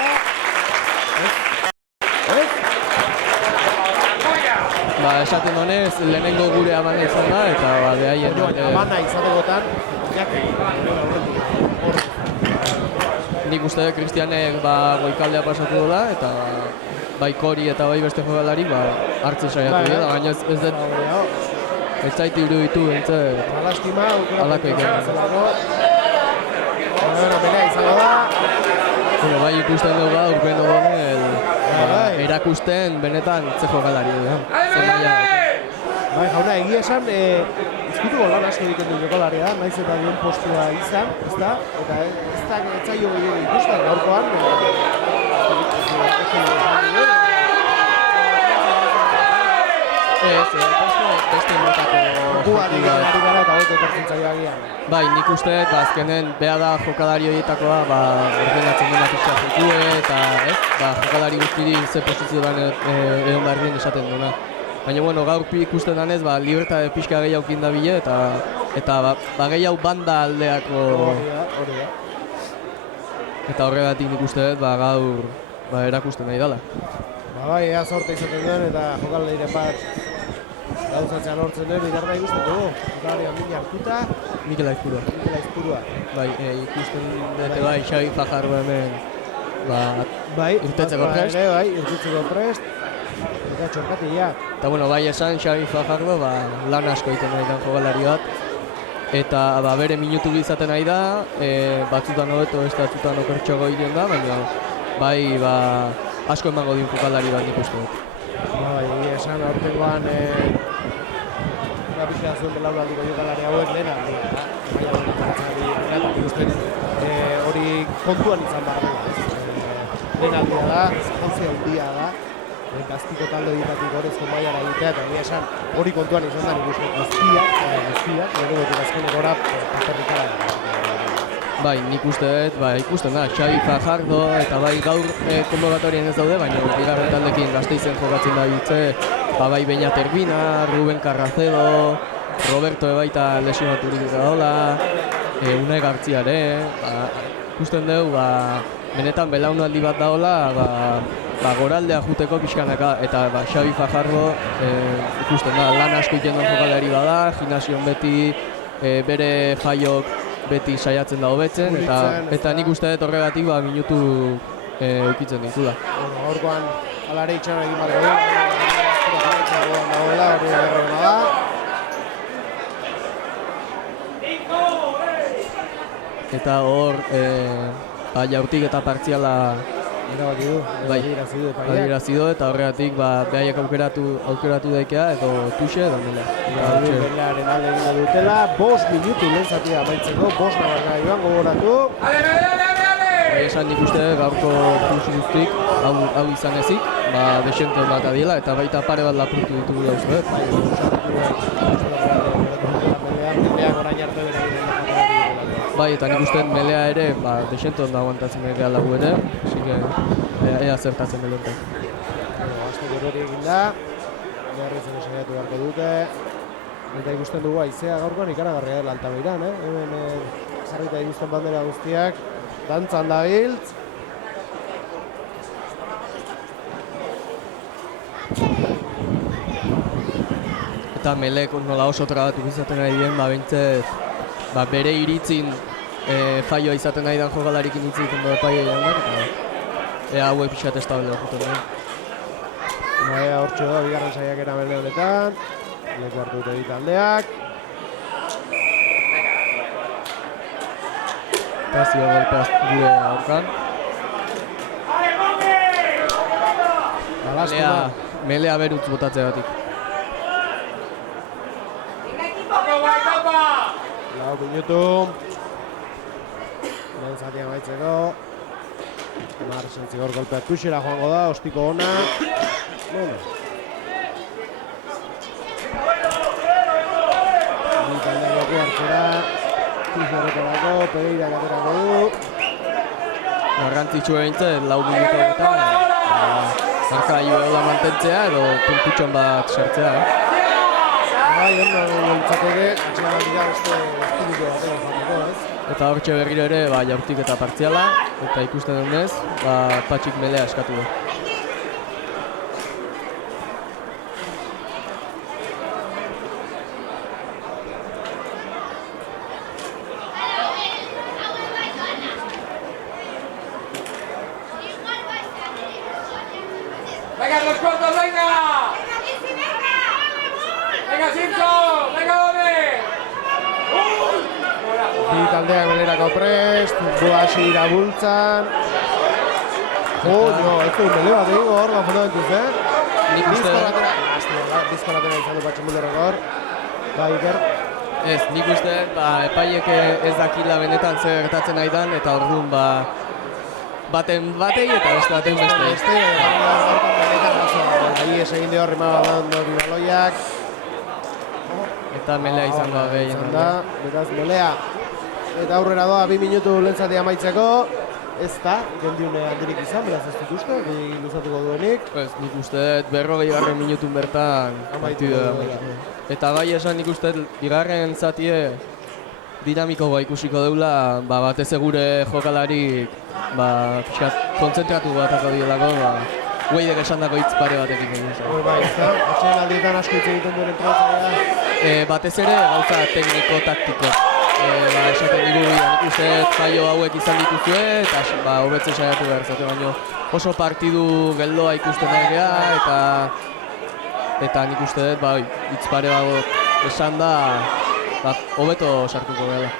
Esaten honez, lehenengo gure amana izan da, eta behaien... Amana izategotan, nik uste Kristianek goikaldea pasatu dola, eta bai Kori eta bai beste jokalari hartzen saiatu dira, baina ez dut... Ez zaiti iruditu entzat... Alastima, alako iketan. Pelea izango da. Bai ikusten dugu urbendu honen erakusten benetan ze jokalari da. Bai, jauna, egia esan, izkutuko lan asko egiten du jokalaria da, naiz eta duen postua izan, ezta? Eta ez da etzaio gehiago ikusten gaurkoan. Beste notako jokalari gara eta gote etortzen zaio agian. Bai, nik uste azkenen beha da jokalari horietakoa ordenatzen dena pixka zentue eta jokalari guztiri ze posizioan egon behar dien esaten duena. Baina bueno, gaur ikusten danez, libertate pixka gehiago kindabile eta gehiago banda aldeako... Hori da. Eta horregatik nik uste gaur erakusten nahi dela. Bai, ea zorte izaten duen eta jokalariren bat gauzatzean hortzen duen, bigarra ikusten dugu. Jokalari handina hartuta. Mikel Aizpurua. Bai, ikusten dute Xabi Fajardo hemen irtetzeko prest. Bai, irtetzeko prest. Eta txorkatia. Eta bueno, bai esan Xabi Fajardo lan asko egiten nahi da jokalari bat. Eta bere minutu izaten nahi da, batzutan hobeto ez batzutan okertxoago egiten da, baina bai asko emango diun jokalari bat nik uste dut. Bai, esan aurtengoan pixka zuen belauraldiko jokalari hauek lehen aldia. Hori kontuan izan behar dela. Lehen aldia da, jauzi handia da. Gaztiko talde horietatik gorezko mailara egitea, eta esan hori kontuan izan da nik uste guztiak, gero betik azkenek gora paterrikara. Bai, nik uste dut, ikusten da, Xabi Fajardo eta bai gaur konbokatorien ez daude, baina bigarren taldekin Gasteizen jokatzen da ditze, bai Beñat Erbina, Ruben Carracedo, Roberto ebaita lesionaturik daola, Unai Gartziare, ikusten dugu, benetan belaunaldi bat daola, goraldea juteko pixkanaka, eta Xabi Fajardo ikusten da, lan asko egiten duen jokalari bada, gimnasion beti bere jaiok beti saiatzen da hobetzen, eta nik uste dut horregatik minutu eukitzen ditula. Gaurkoan alare itxan egin bat dugu, hori berrena da. Eta hor, jaurtik eta partziala adierazi du, eta horregatik behaiek aukeratu daikea, edo tuxe, edo nela. Belearen alde egin dutela, 5 minutu lehen zatia amaitzeko, 5 nabarra joan gogoratu. Esan nik uste gaurko kursu guztik, hau izan ezik, desente bat adiela, eta baita pare bat lapurtu ditugu dauzko. Bai, eta nik uste melea ere, desente onda aguantatzen egin lagu ere, así ea zertatzen belontak. Azteko erori egin da, beharritzen esaiatu beharko dute, eta ikusten dugu aizea gaurkoan ikaragarria dela Altabeiran, hemen jarrita ikusten bandera guztiak, dantzan da biltz. Eta melek nola oso trabatu izaten nahi dien, behintzet, bere iritzin faioa izaten nahi den jokalarikin hitz egiten dut epaia egin da, ea hauek pixat ez da bela juten duen. Hortxe da, bigarren saiakera mele honetan, leku hartu dute ditaldeak. Eta zio golpeaz gure aurkan. Melea berutz botatzeagatik. Lau minutu. Lehen zatia maitzeko. Marsen zigor golpea tuxera joango da, ostiko ona. Ditaldeak leku hartzera. Tuxerretarako, Pereirak aterako du. Garrantzitsua behintzen, 4 minutu eta marka joela mantentzea edo puntutxon bat sartzea. Bai, ondo nintzateke, atxera bat dira beste espiritu batean jateko, ez? Eta hortxe berriro ere, jaurtik eta partziala, eta ikusten denez, Patxik melea eskatu du. ¡Venga, los cortos, venga! ¡Venga, Simpson! ¡Venga, Doni! Bi taldeak belerako prest, Boasi irabultzan. No, ez du mele bat egingo hor, fundamentuz, Nik uste... Bizkoratera izan du Patxi Mullerrek hor. Iker. Ez, nik uste, epaiek ez dakila benetan zer gertatzen nahi dan, eta orduan, baten batei eta beste baten beste. Ahi egin dio rima badan dut baloiak. Eta melea izango da gehien. Beraz, melea. Eta aurrera doa 2 minutu lehen amaitzeko. Ez da, gendiune handirik izan, beraz ez dut uste, gehi luzatuko duenik. Nik uste, 40 minutun bertan partidua. Eta bai esan nik uste, bigarren zatie dinamiko ikusiko deula, batez gure jokalarik kontzentratu batako dielako, Weidek esan dako hitz pare batekin egin. Bai, ez da, atxeen aldietan asko hitz egiten duen entrenatzailea. Batez ere, gauza tekniko-taktiko. Esaten digu nik uste jaio hauek izan dituzue, eta hobetzen saiatu behar zate, baino oso partidu geldoa ikusten nahi geha, eta nik uste dut, hitz pare bagot esan da, hobeto sartuko gara.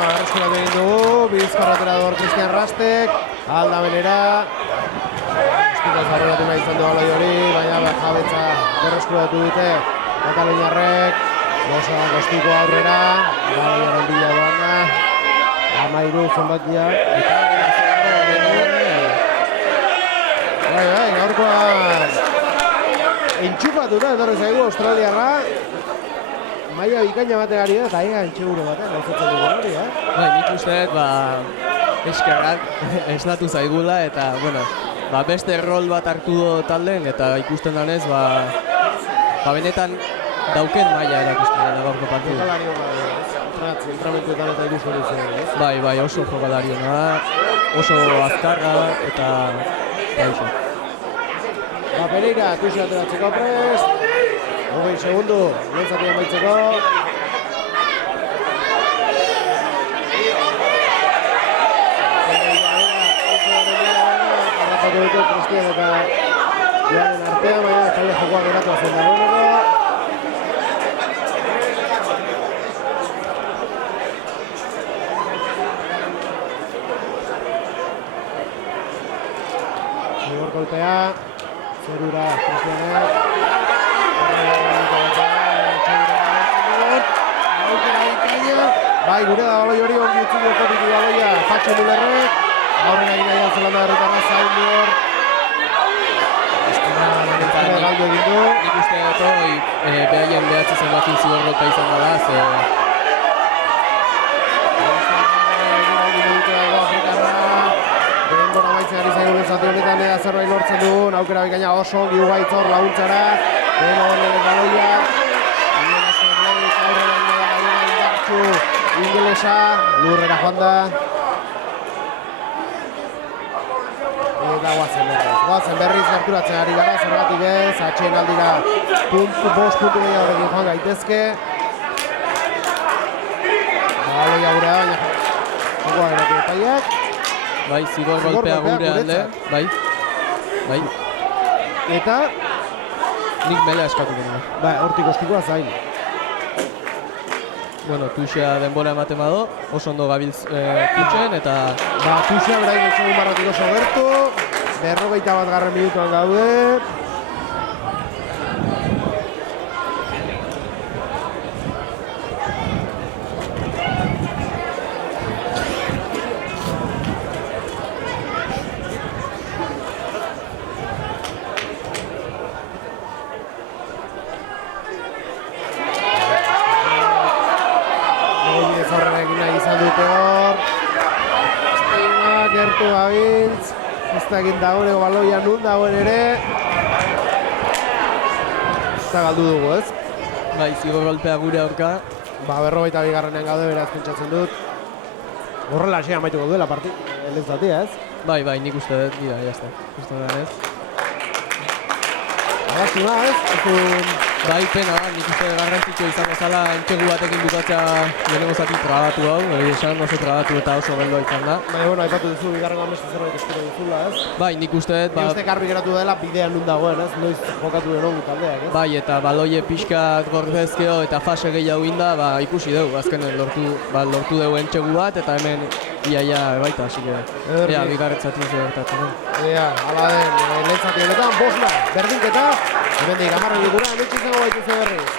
Arrezkolak egin dugu, Bizkarratera dugu Cristian Rastek, aldabenera. Ostiko zarrelatu nahi izan du baloi hori, baina jabetza berreskuratu dute Kataluniarrek. Ostiko aurrera, baloiaren bila doan da. 13 zenbakia. Bai, gaurkoan entxupatuta etorri zaigu Australiarra. Maia bikaina batean ari da, eta ega entxeguro batean gauzatzen dugu hori, Nik uste dut, eskerrak esnatu zaigula, eta, beste rol bat hartu du taldeen, eta ikusten danez, benetan dauken maila erakusten da gaurko partida. Jokalari hona da, entramentuetan eta ikusten duzu, ez? Bai, oso jokalari hona da, oso azkarra eta oso. Pereira, tuxi ateratzeko prest. 20 segundu, lehen zatia maitzeko. Arrapatu ditu Cristian eta Joanen artean, baina talde jokoak geratu zen dagoeneko. Igor kolpea, zerura Cristianek. Bai, gure da baloi hori ongi utzi duko ditu baloia Patxo Mullerrek. Aurrera egin nahi Zelanda herritarra Zainor. Estima galdu egin du. Nik uste dut behaien behatzi zenbakin zigorrota izan dela, ze... Denbora maitzen ari zaigu zati honetan zerbait lortzen dugun, aukera bikaina oso ongi Ugaitzor laguntzara. Beno baloia. Ingelesa, lurrera joan da. Eta guazen berriz gerturatzen ari gara, zergatik ez, atxeen aldira bost puntu gehiagorekin joan gaitezke. Baloia gure da, baina jokoa geratu epaiak. Bai, zigor golpea gure alde, bai. Eta, nik mela eskatuko dugu. bai, hortik ostikoa zain. Bueno, Tuxea denbora ematen bado, oso ondo gabiltz Tuxen eta... Tuxea berain etxegun barratik oso gertu, 51. minutuan gaude. Gertu gabiltz, ez da egin dagoeneko baloia nun dagoen ere. Eta galdu dugu, ez? Bai, zigor golpea gure aurka. 52. gaude beraz pentsatzen dut. Horrela hasi amaituko duela lehen zatia, ez? Bai, nik uste dut, jazta. Uste da ez. Agaztuna, ez? Bai, pena, nik uste garrantzitsua izango zala entxegu batekin bukatzea lehenengo zati trabatu hau, esan oso trabatu eta oso geldoa izan da. Baina, bueno, aipatu duzu, bigarren beste zerbait espero duzula, ez? Bai, nik uste dut... Nik uste garbi geratu dela bidean nun dagoen, ez? Noiz jokatu den ongu taldeak, ez? Bai, eta baloie pixkat gordezkeo eta fase gehiago inda, ikusi dugu, azkenen lortu dugu entxegu bat, eta hemen iaia baita, hasi gara. Ea, bigarretzatik gertatzen. Ea, ala den, lehen zati honetan, bosna, berdinketa, hemendik 10 minutura, hementsi izango baituzu berriz.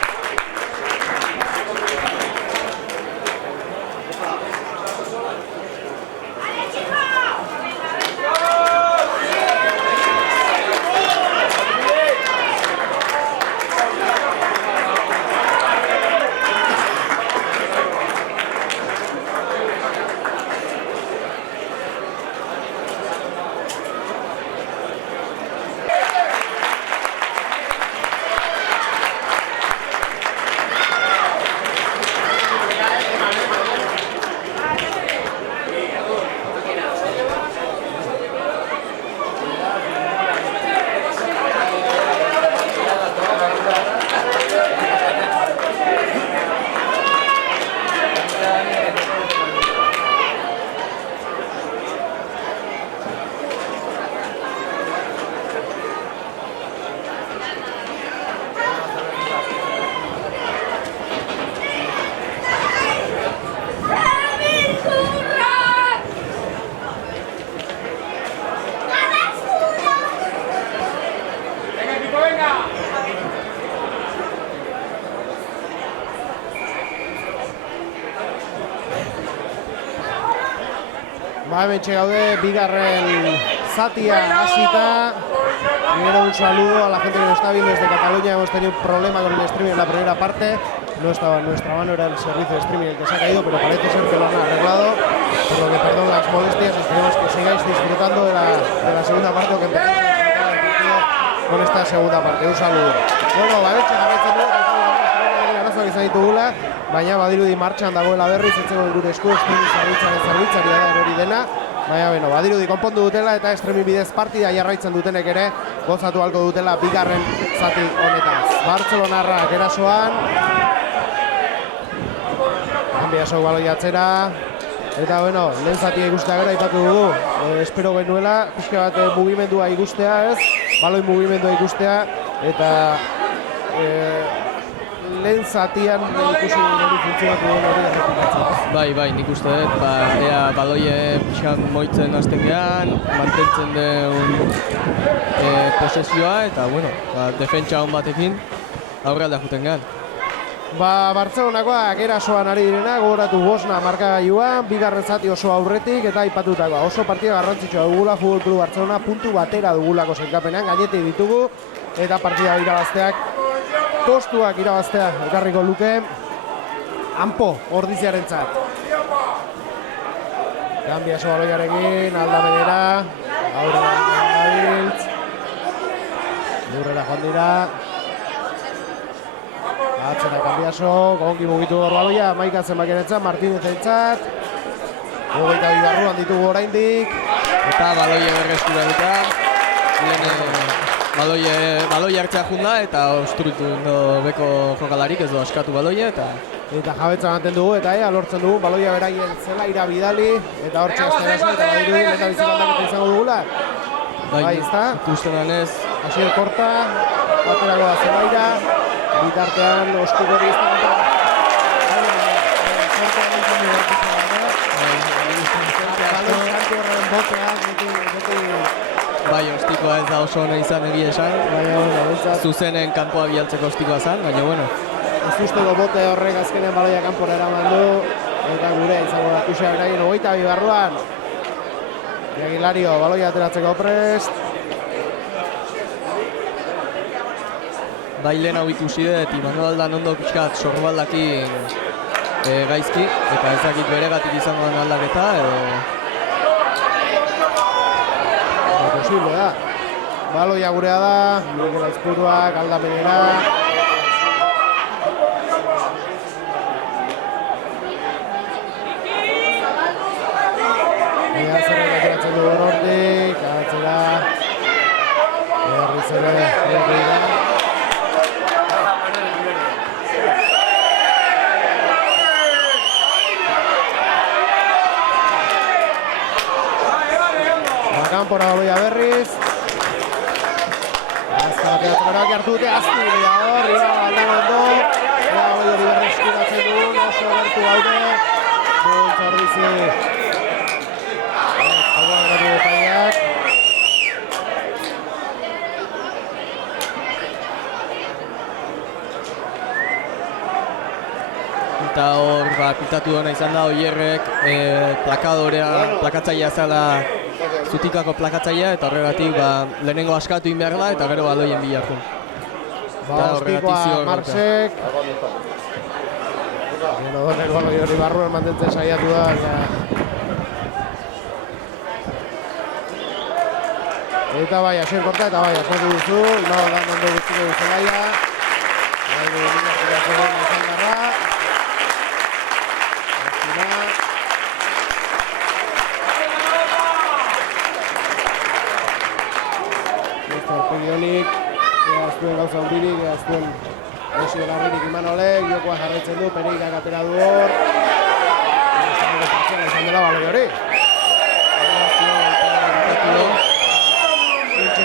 Hementxe gaude, bigarren zatia hasita. Primero un saludo a la gente que nos está viendo desde Cataluña. Hemos tenido un problema con el streaming en la primera parte. No estaba en nuestra mano, era el servicio de streaming el que se ha caído, pero parece ser que lo han arreglado. Por lo que perdón las molestias, esperemos que sigáis disfrutando de la segunda parte o que empecemos a disfrutar del partido con esta segunda parte. Un saludo. Bueno, badetxe jarraitzen dugu, arazoak izan ditugula, baina badirudi martxan dagoela berriz, etzeko gure esku Extremi zerbitzaria da hori dena, baina beno, badirudi konpondu dutela eta Extremi bidez partida jarraitzen dutenek ere gozatu halko dutela bigarren zati honetaz. Bartzelonarrak erasoan, Biasok baloi atzera, eta bueno, lehen zatia ikustea gara ipatu dugu, espero genuela, pixka bat mugimendua ikustea ez, baloi mugimendua ikustea, eta lehen zatian ikusi hori funtzionatu duen hori errepikatzen. Bai, nik uste dut, ea baloie pixkan moitzen hasten gehan, mantentzen duen posesioa, eta bueno, defentsa hon batekin aurralda juten gehan. Bartzelonakoak erasoan ari direna, gogoratu Bosna markagailuan, bigarren zati oso aurretik eta aipatutakoa. Oso partida garrantzitsua dugula Futbol Club Bartzelona, puntu batera dugulako sailkapenean, gainetik ditugu eta partida irabazteak, postuak irabaztea ekarriko luke Anpo Ordiziarentzat. Ganbiaso baloiarekin, aldamenera, aurrera dabiltz, lurrera joan dira. Atzera Ganbiaso, gongi mugitu hor baloia, Maika zenbakienentzat, Martinez entzat. 22 barruan ditugu oraindik. Eta baloie berreskura dita. Baloie hartzea junda eta ostrutu beko jokalarik ez du askatu baloie eta jabetza manten dugu eta lortzen dugu baloia beraien zela ira bidali eta hortxe azte eta badiru eta bizikandak izango dugula. Bai, ezta? Ikusten danez. Asier Korta, baterako da zelaira, bitartean oskugori ez da. Bai, ostikoa ez da oso ona izan egia esan. Zuzenen kanpoa bialtzeko ostikoa zen, baina bueno. Ez usteko bote horrek azkenean baloia kanpora eraman du. Eta gure izango da Tuxea beraien 22 barruan. Aguilario baloia ateratzeko prest. Bai, lehen hau ikusi dut, Imanol aldan ondo pixkat sorbaldakin gaizki, eta ez dakit beregatik izango den aldaketa, posible da. Baloia gurea da, Miguel Aizpuruak, aldamenera. Ega zerrek ateratzen dugu hortik, atzera. Berriz ere, kanpora baloia berriz. Azkarateatzen erabaki hartu dute, azti bidea hor, aldan ondo. Baloia hori berreskuratzen dugun, oso gertu gaude. Bultza Ordizi. Jokoa geratu depaiak. Eta hor, pitatu dena izan da, Oierrek plakatzailea zela zutikako plakatzailea eta horregatik lehenengo askatu in behar da eta gero baloien bilaku. Ostikoa Marxek. Horrek baloi hori barruan mantentzen saiatu da. Eta bai, Asier Korta eta bai, askatu duzu. Ondo guztiko duzu gaia. Aztuen gauza hundirik, aztuen lesio larririk Imanolek, jokoa jarraitzen du, Pereikak atera du hor. Zango partziala izan dela baloi hori.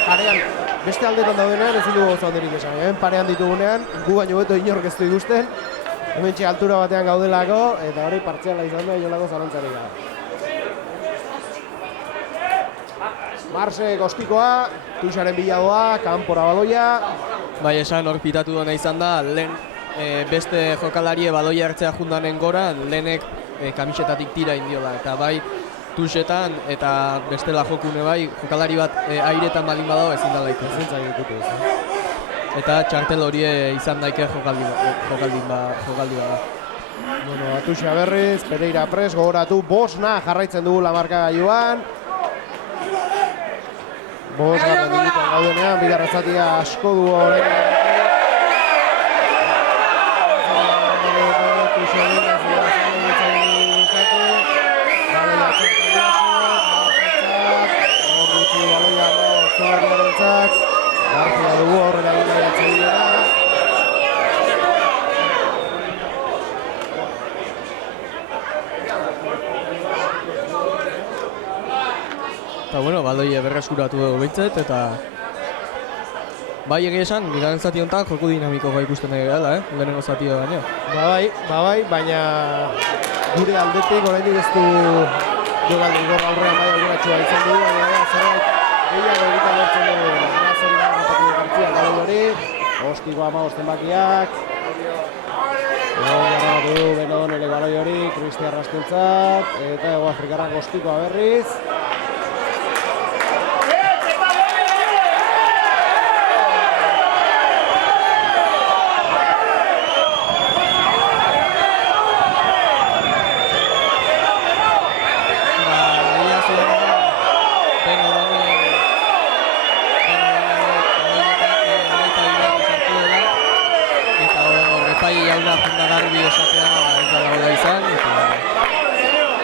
Parean, beste aldetan daudenean ezin dugu gauza hundirik esan. Hemen parean ditugunean, gu baino beto inork ez du ikusten. Hemen altura batean gaudelako, eta hori partziala izan da inolako zalantzarik gara. Marsek ostikoa, Tuxaren biladoa, kanpora baloia. Bai, esan hor pitatu dena izan da, lehen beste jokalarie baloia hartzea jundanen gora, lehenek kamisetatik tira indiola. Eta bai, Tuxetan eta bestela jokune bai, jokalari bat airetan baldin badago ezin da daiko. Eta txartel hori izan daike jokaldi bada. Bueno, Tuxa berriz, Pereira pres, gogoratu, Bosna jarraitzen dugu la markagailuan. Bosgarren minutuan gaudenean, bigarren zatia asko du orain. García dugu horrela gina jatzailera. Eta bueno, baloi berreskuratu dugu behintzet, eta bai egia esan, bigarren zati honetan joko dinamiko ikusten dugu gala, lehenengo zati baino. Bai, baina gure aldetik oraindik ez du jokaldi gor aurrean bai alboratxua izan dugu, baina zerbait gehiago egiten lortzen dugu. Nazori da repetidu García baloi hori, ostiko 15 zenbakiak. Garratu du Benodon ere baloi hori, Cristian Rastiltzat, eta Hego Afrikarrak ostikoa berriz.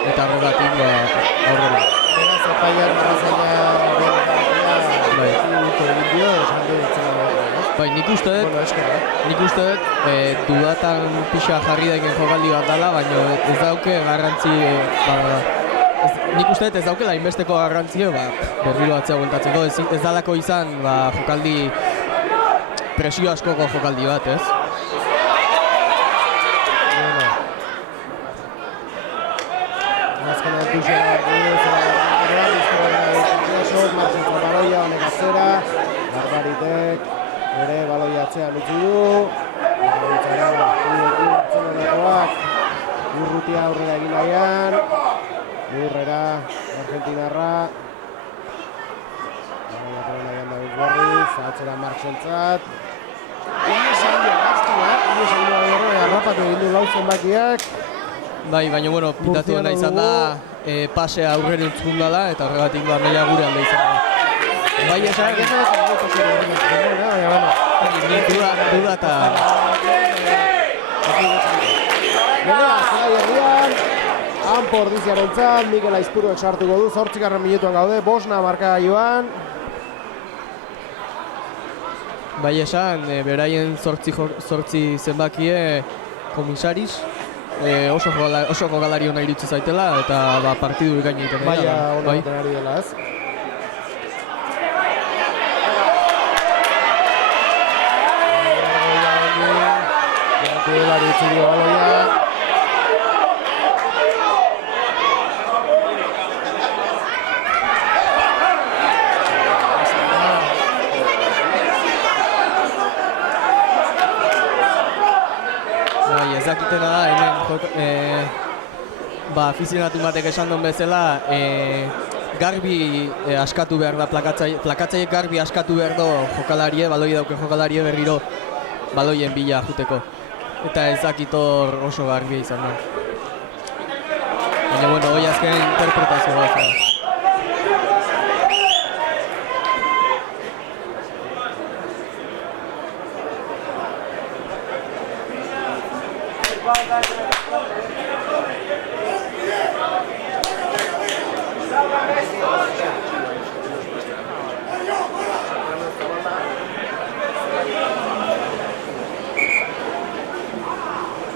Eta horregatik aurrera. Beraz, epaiak Bai, nik uste dut dudatan pixa jarri daiken jokaldi bat dela, baina ez dauke garrantzi, nik uste dut ez daukela inbesteko garrantzio, berriro atzea bueltatzeko, ez dalako izan jokaldi presio askoko jokaldi bat, ez? Barbaritek ere baloi atzean utzi du. Urrutia aurrera egin nahian. Urrera, Argentinarra. Baloi atzean nahian David Berriz, atzera Marxentzat. Arrapatu egin du lau zenbakiak. Bai, baina bueno, pintatu dena izan da, pasea aurrera entzun dela, eta horregatik maila gure alde izan da. Bai, esan, duda eta... Zelai herrian, Anpo ordiziarentzat, Mikel Aizpuruek sartuko du, 8. minutuan gaude, Bosna markagailuan. Bai, esan, beraien 8 zenbakie komisariz, oso jokalari hona iritsi zaitela, eta partidu ikain egiten dela. Baina hona egiten ari dela, ez? Bari utzi dio baloia. Bai, ez dakitena da, hemen afizionatu batek esan duen bezala, garbi askatu behar da, plakatzaiek garbi askatu behar da jokalarie, baloi dauke jokalarie berriro baloien bila juteko. Eta ez dakitor oso garbi izan da. Baina, bueno, hoi azken interpretazio bat.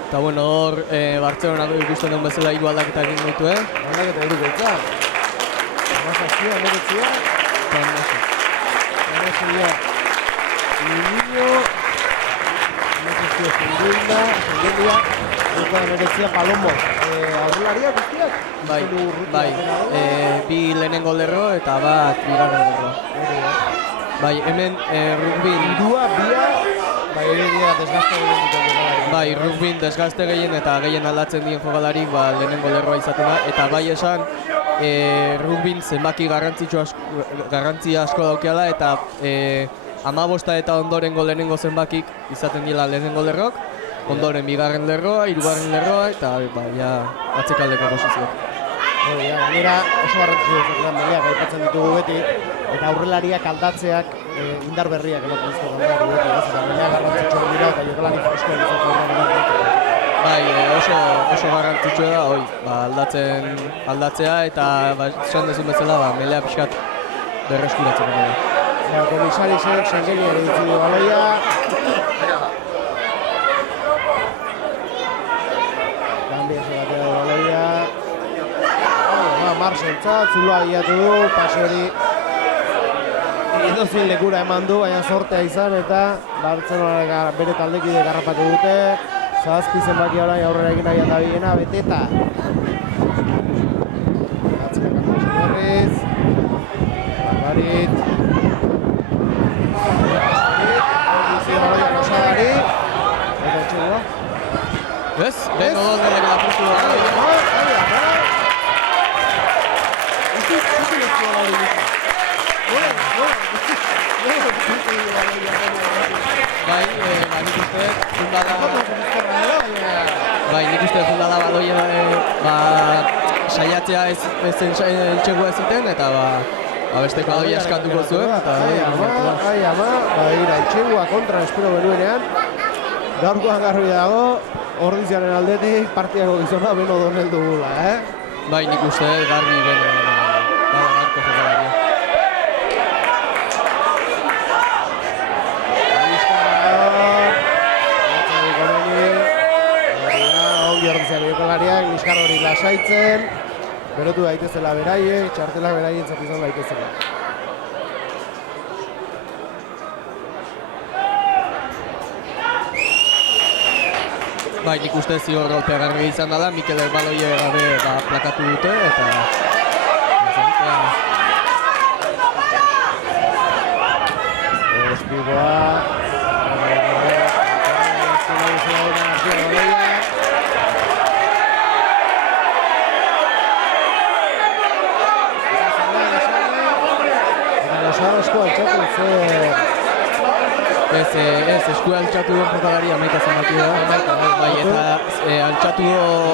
Eta bueno, hor Bartzelonako ikusten duen bezala hiru aldaketa egin ditu, Aldaketa hiru gaitzak. Amazazia, ameretzia. Eta Amazazia, Niño. Amazazia, Zengendia. Eta ameretzia, Palomo. Aurrelaria guztiak? Bai, bi lehenengo lerro eta bat bigarren lerro. Bai, hemen rugbin... Irua, bia, bai hori dira desgazte egin duten jokalari. Bai, rugbin desgazte gehien eta gehien aldatzen dien jokalarik lehenengo lerroa izaten da. Eta bai esan, rugbin zenbaki garrantzia asko daukeala eta 15 eta ondorengo lehenengo zenbakik izaten dira lehenengo lerrok, ondoren bigarren lerroa, hirugarren lerroa eta ja atzekaldeko posizioak. Gainera oso garrantzitsua izaten meleak aipatzen ditugu beti, eta aurrelariak aldatzeak indar berriak ematen dizko gainera beti, eta meleak garrantzitsua dira eta jokalari freskoen izaten dira. Bai, oso garrantzitsua da, aldatzea eta esan dezun bezala melea pixkat berreskuratzen dira. Komisari Sengeli ere ditzi du baloia. Ganbiazo batera du baloia. Marsentzat, zuloa bilatu du, pase hori edozin lekura eman du, baina sortea izan eta Bartzelona bere taldekide garrapatu dute. Zazpi zenbaki orain aurrera egin nahi eta biena, beteta. Atzera kantosen berriz. Barit. Rosadari. Eta etxegua. Ez? Beno dondera que la pustu da. Nik uste fundala baloia saiatzea ez txegua eziten eta besteko baloia eskatuko zuen eta itxegua kontra espero benuenean gaurkoan garbi dago ordiziaren aldetik partiako gizona beno donel dugula, Bai, nik uste garbi beno garko jokalaria. Jokalariak Liskar hori lasaitzen, berotu daitezela beraiek, txartelak beraien izan daitezela. Bai, nik uste zior golpea garbi izan dela, Mikel baloie gabe plakatu dute eta Espigoa Sarrasko altxatu Ez eskua altxatu duen jokalari amaika zenbatu da. Bai, eta altxatu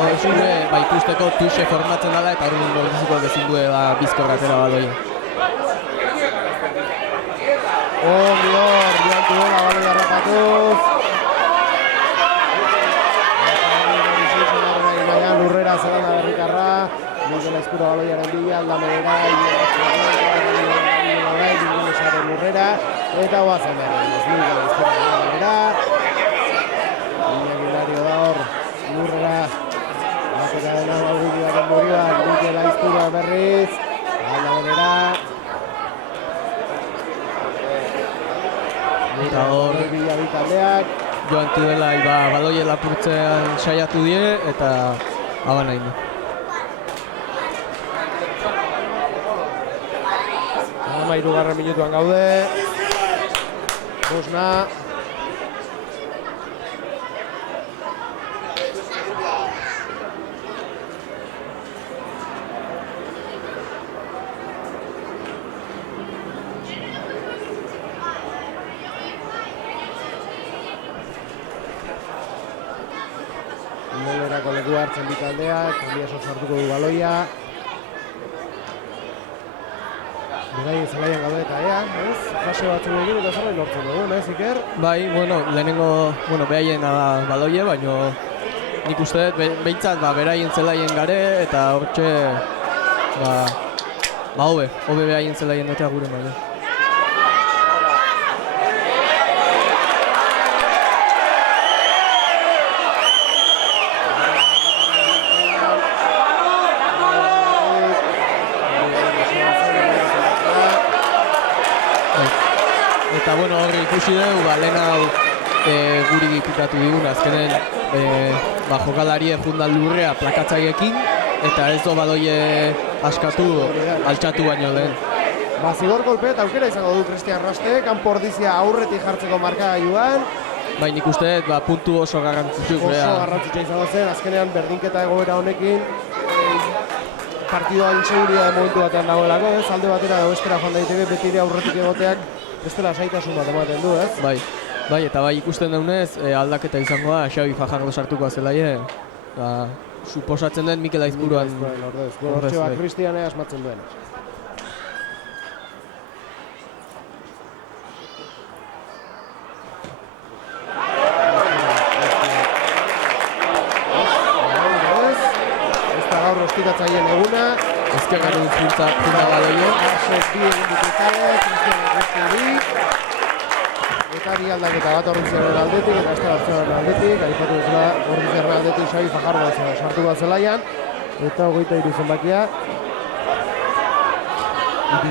eskue ikusteko tuxe formatzen dela eta hori gordizuko ezin duela bizkorra atera baloia. Ongi hor, joantu dela baloia harrapatuz. Lurrera zelan da berrikarra. Mikel Eskura baloiaren bila, aldamerera, Ingolesaren lurrera, eta oazen berri. Mikel Eskura aldamerera. Iñaki da hor, lurrera. Bateka dena Algudiaren morioak, Mikel Eskura berriz. Aldamerera. Eta hor bila bitaldeak. Joantu dela baloie lapurtzean saiatu die eta aban nahi du. Hirugarren minutuan gaude. Bosna. Ingelerako leku hartzen bitaldeak, Kambiaso sartuko du baloia. Beraien zelaian gaude eta ez? Fase batzuk egin eta zerbait lortzen dugu, Iker? Bai, lehenengo, behaien baloie, baina nik uste dut behintzat beraien zelaien gare eta hortxe hobe behaien zelaien eta gure maile. Eta horri ikusi dugu, lehen hau guri pikatu digun, azkenen jokalarie jundan lurrea plakatzaiekin eta ez do baloie askatu altxatu baino lehen. Zigor kolpe eta aukera izango du Cristian Raste, kanpo ordizia aurretik jartzeko markagailuan. Bai, nik uste puntu oso garrantzitsua. Oso garrantzitsua izango zen, azkenean berdinketa egoera honekin partidoa intseguria momentu batean dagoelako, alde batera edo bestera joan daiteke beti aurretik egoteak bestela saitasun bat ematen du, ez? Bai, eta ikusten daunez aldaketa izangoa, Xabi Fajardo sartuko zelaie, suposatzen den Mikel Aizpuruan. Ordez. Hortxe bat Kristiane asmatzen duen. Ez da gaur ostiratzaileen eguna. Ezkerraren zurtza baloio. Arses bi egin dituzale, Kristiane eta bi aldaketa bat Ordiziaren aldetik eta Ester Artxoaren aldetik, aipatu duzula Ordiziaren aldetik Xabi Fajardo sartu bat zelaian, eta 23 zenbakia.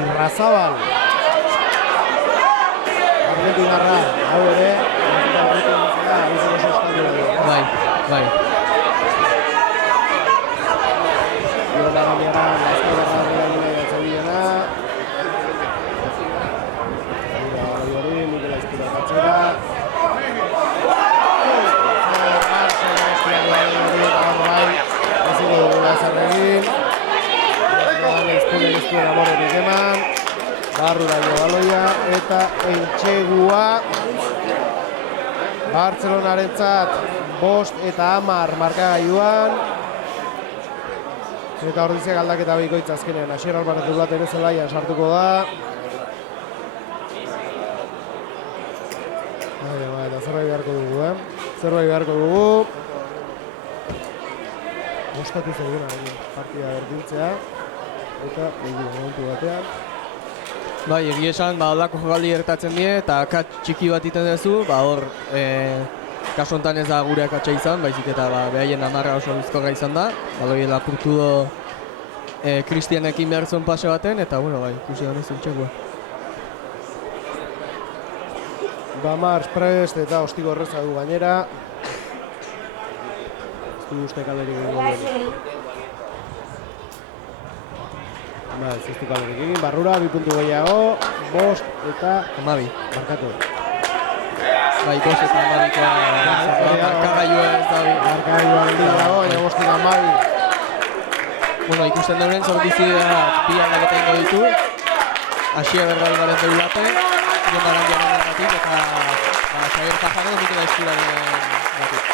Irrazabal. Argentinarra, hau ere, Bai. Iola Gamiara, Lazkabarra Arregina Gatzabilena. Mikel Aizpuru katzera. Ezin dugula zerregin. Aizpuren iztuen amoretik eman. Barruraino baloia eta Eltsegua. Bartzelonarentzat 5 eta 10 markagailuan. Eta Ordiziak aldaketa bikoitza azkenean. Asier Albarretu bat ere zelaian sartuko da. Eta zerbait beharko dugu, Gustatu zaiguna partida berdintzea. Eta momentu batean. Bai, egia esan, holako jokaldi gertatzen die, eta akats txiki bat iten duzu, hor, kasu honetan ez da gure akatsa izan, baizik eta behaien amarra oso bizkorra izan da, baloi lapurtu do Kristianekin behar zuen pase baten, eta, bai, ikusi da nezu Eltsegua. Mars prest eta Ostigo horreza du gainera. Ez du uste kalerik egin duen. Ez du kalerik egin, Barrura, 2 puntu gehiago, 5 eta 12. markatu. Bai, 5 eta 12koa markagailua ez da. Markagailua geldi dago, baina 5 eta 12. Ikusten deuren, Ordizia bi aldaketa ingo ditu. Asier Albarret deulate, Jon Barandiaren gatik eta Xabier Fajardo Mikel Aizpuraren gatik.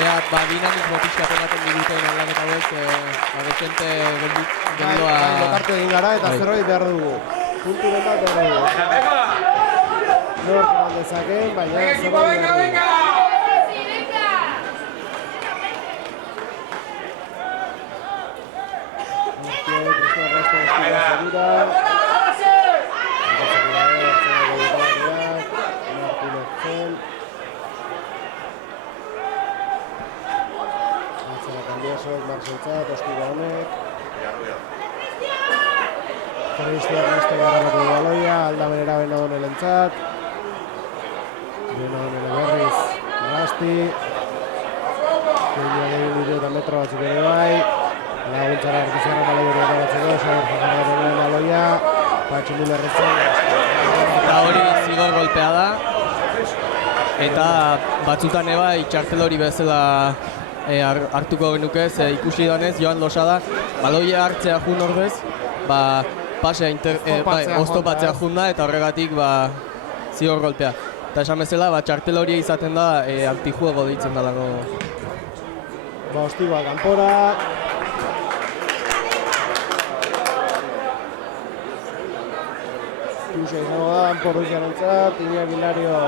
Ea, dinamik motiskatu ematen diguten aldaketa hauek, desente geldoa... Lokarte egin gara eta zerbait behar dugu. Punturen bat behar dugu. Nork eman dezakeen, baina zerbait behar dugu. Marseltzat, Ostigo honek. Kristian beste garrabatu baloia, Aldamenera Benadonelentzat. Benadonele berriz, Gasti. Keina egin ditu eta metro batzuk ere bai. Laguntzara Ordiziarra baloia batzeko, Xabier Fajardoren baloia. Patxi Mulerretzen. Eta hori zigor golpea da. Eta batzutan eba txartel hori bezala hartuko genuke, ikusi danez, Joan Losada, baloia hartzea jun ordez, pasea oztopatzea jun da, eta horregatik zigor golpea. Eta esan bezala, txartel hori izaten da, antijuego deitzen dalako. Ostigoa kanpora. Tuxa izango da, Ordiziarentzat, Iñaki Hilario.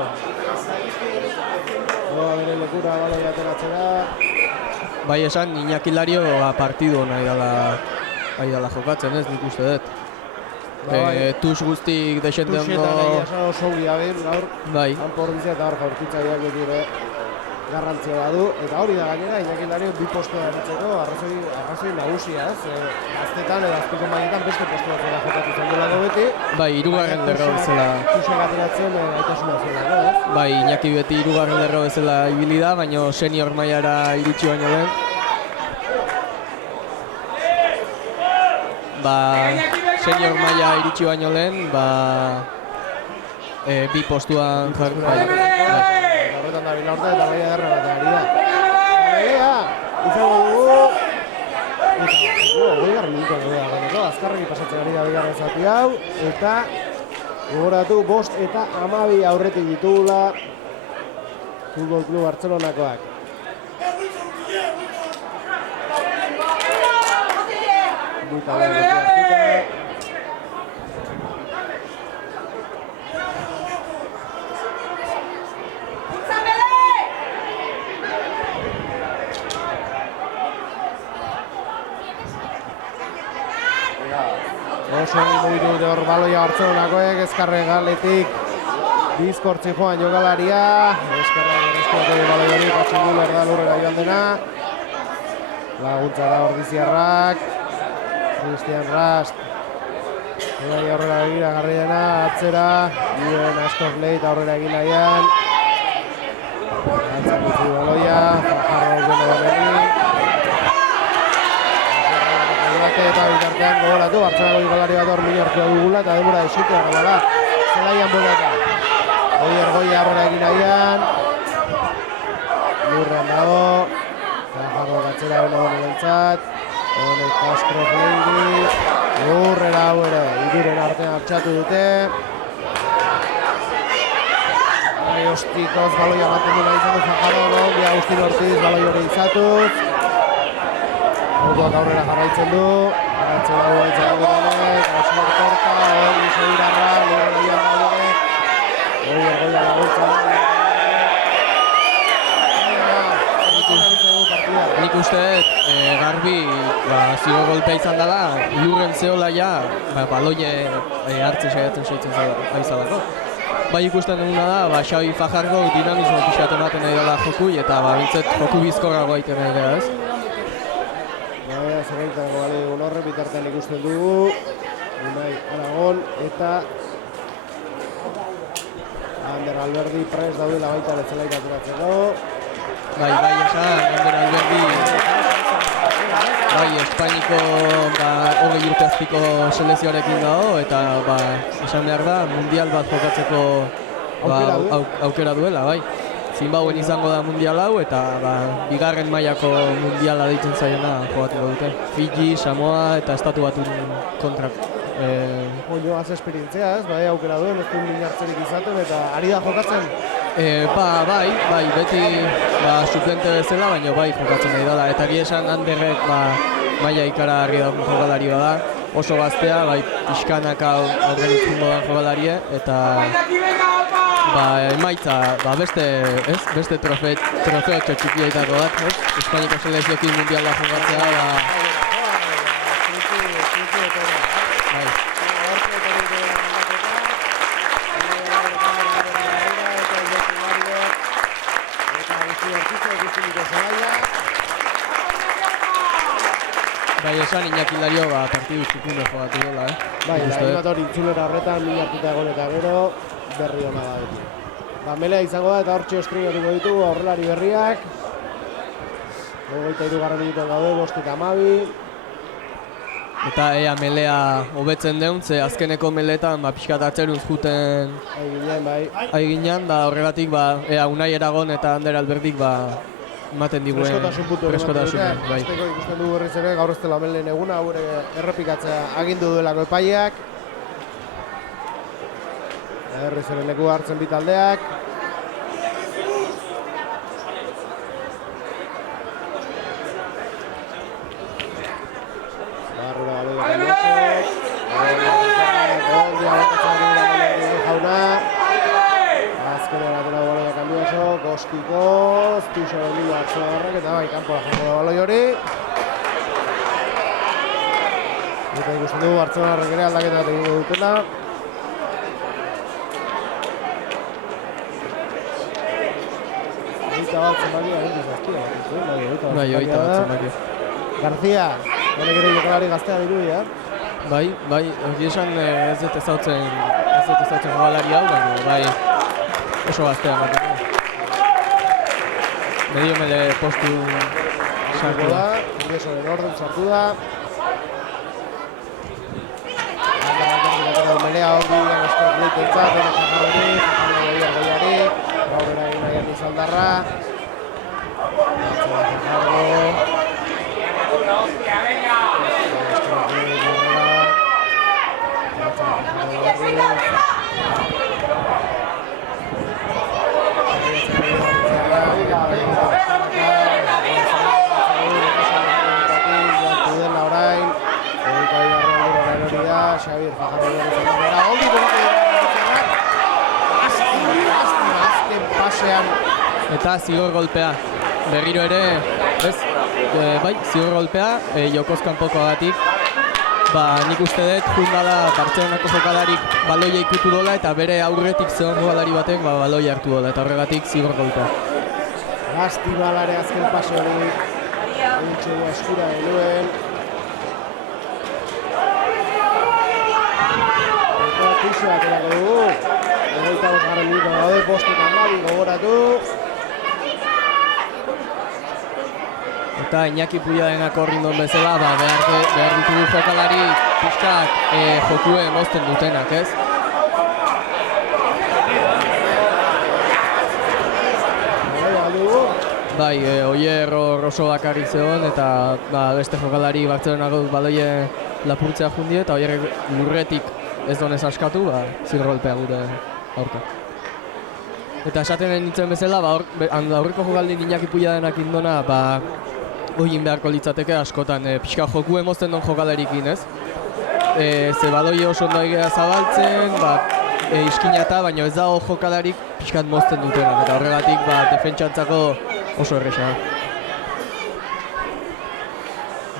Bere lekura baloia ateratzera. Bai esan, Iñaki Hilario partidu nahi dala jokatzen ez, nik uste dut. Tux guztik desente ondo... Tuxetan nahi esan oso giaben, gaur. Bai. Ordizia eta hor jaurtitzaileak beti garrantzia badu. Eta hori da gainera, Iñaki Hilario 2 postu eratzeko arrazoi nagusia, ez? Gaztetan edo azpiko mailetan beste postu batzera jokatu zen delako beti. Bai, 3. lerro bezala. Tuxek ateratzen aitasuna zelako, ez? Bai, Iñaki beti 3. lerro bezala ibili da, baina senior mailara iritsi baino lehen. Senior maila iritsi baino lehen, 2 postuan jarri. Horretan da bila urte eta baina derra bat ari da. Legea, izango dugu. Eta, goigarren minutuan legea gateko, azkarregi pasatzen ari da bigarren zati hau. Eta, gogoratu, 5 eta 12 aurretik ditugula Futbol Klub Bartzelonakoak. Oso mugitu dute hor baloia Bartzelonakoek, ezkarre galetik bizkortzi joan jokalaria, ezkarra berrezkoak baloi hori, Patxinguler da lurrera joan dena. Laguntza da Ordiziarrak, Cristian Rast, Ebai aurrera begira garri dena, atzera, Iben Astor Leit aurrera egin nahian. Atzak utzi baloia, Fajarro geno domeni. Eta bitartean gogoratu, Bartzelonako jokalari bat hor min hartua dugula eta denbora esitea gara da. Zelaian bolata. Oier Goia aurrera egin nahian. Lurrean dago. Fajarro gatzera beno benentzat. Honek Castro Fleiri. Lurrera hau ere, iruren artean hartxatu dute. Ostikoz baloia baten duna izan du Fajarro, ongi Agustin Ortiz baloi hori izatuz. Orduak aurrera jarraitzen du, jarraitzen dago entzatu denek, Osmar Torka, hori Seirarra, lurren egian daude, hori Ergoia laguntza. Nik uste garbi zio golpea izan dela, lurren zehola ja, baloie hartzen saiatzen zaizalako. Bai ikusten duguna da, Xabi Fajardo dinamismo pixat ematen nahi dela jokui, eta bintzet joku bizkorragoa egiten nahi gara, ez? Zerrentzako bale dugun horre, bitartean ikusten dugu Unai Aragon eta Ander Alberdi prest daudela baita letzelaik aturatzeko. Bai, esan, Ander Alberdi Espainiko 20 urte azpiko selezioarekin dago eta esan behar da mundial bat jokatzeko aukera duela, bai. Zimbauen izango da mundial hau eta bigarren mailako mundiala deitzen zaiona jokatuko dute. Fiji, Samoa eta Estatu Batuen kontra. Joaz esperientzia ez, bai aukera duen, ez du minartzerik izaten eta ari da jokatzen? Bai, beti suplente bezala, baina bai jokatzen nahi dela. Eta esan Anderrek maila ikaragarri da jokalari da. Oso gaztea, bai pixkanaka aurrenetzen modan jokalarie eta emaitza, beste trofeo txikiaitako bat, ez? Espainiko selezioekin mundiala jokatzea, Bai, esan Iñaki Lario partidu txukune jogatu dela, Bai, animator intzulera horretan, minartuta egon eta gero, berri hona da beti. Melea izango da eta hortxe estrenatuko ditugu aurrelari berriak. 23. minutuan gaude, 5:12. Eta Melea hobetzen deun, ze azkeneko meletan pixkat atzeruz juten aiginean, da horregatik Unai Aragon eta Ander Alberdik ematen diguen preskotasun. Azteko ikusten dugu berriz ere, gaur ez dela Meleen eguna, gure errepikatzea agindu duelako epaiak. Berriz ere leku hartzen bi taldeak. Barrura galo da Kaliosek. Goldia botatzen dira Meleen jauna. Azkenean atera du baloia Kambioso, Goskikoz, Tuxo Emilio Arzuagarrak eta bai, kanpoa jango da baloi hori. Eta ikusten dugu Arzuagarrak ere aldaketa bat egingo dutela. Oita bat zenbakia, egin zazkia. Bai, oita bat zenbakia. García, honek ere jokalari gaztea dirudi, Bai, hori esan ez dut ezautzen jokalari hau, baina bai oso gaztea ematen. Medio mele postu sartu da. Ingresoren orden sartu da. Melea ongi Askor Leitentzat, honek jajarri, goiari, gaurera egin nahian izaldarra. Eta zigor golpea. Berriro ere, ez? Bai, zigor golpea, jokoz kanpokoagatik. Nik uste dut, jundala Bartzelonako jokalarik baloia ikutu dola eta bere aurretik zeon jokalari batek baloia hartu dola eta horregatik zigor golpea. Gazti balare azken paso hori egitxego eskura denuen. Eta kuxo bat erako dugu. 25 minutu gaude, postetan gabi gogoratu. Eta Iñaki Puilladenak horrindon bezala, behar ditugu jokalari pixkat jokue mozten dutenak, ez? Bai, Oier Rosso bakarrik zegoen eta beste jokalari Bartzelonako baloie lapurtzea jundie eta Oier lurretik ez donez askatu, zirrolpea gure aurka. Eta esaten nintzen bezala, aurreko jokaldin Iñaki Puilladenak indona, Oin beharko litzateke askotan, pixka joku emozten don jokalarikin, ez? Ze baloie oso ondo egea zabaltzen, iskinata, baina ez dago jokalarik pixkat mozten dutenak, eta horregatik defentsantzako oso erresa.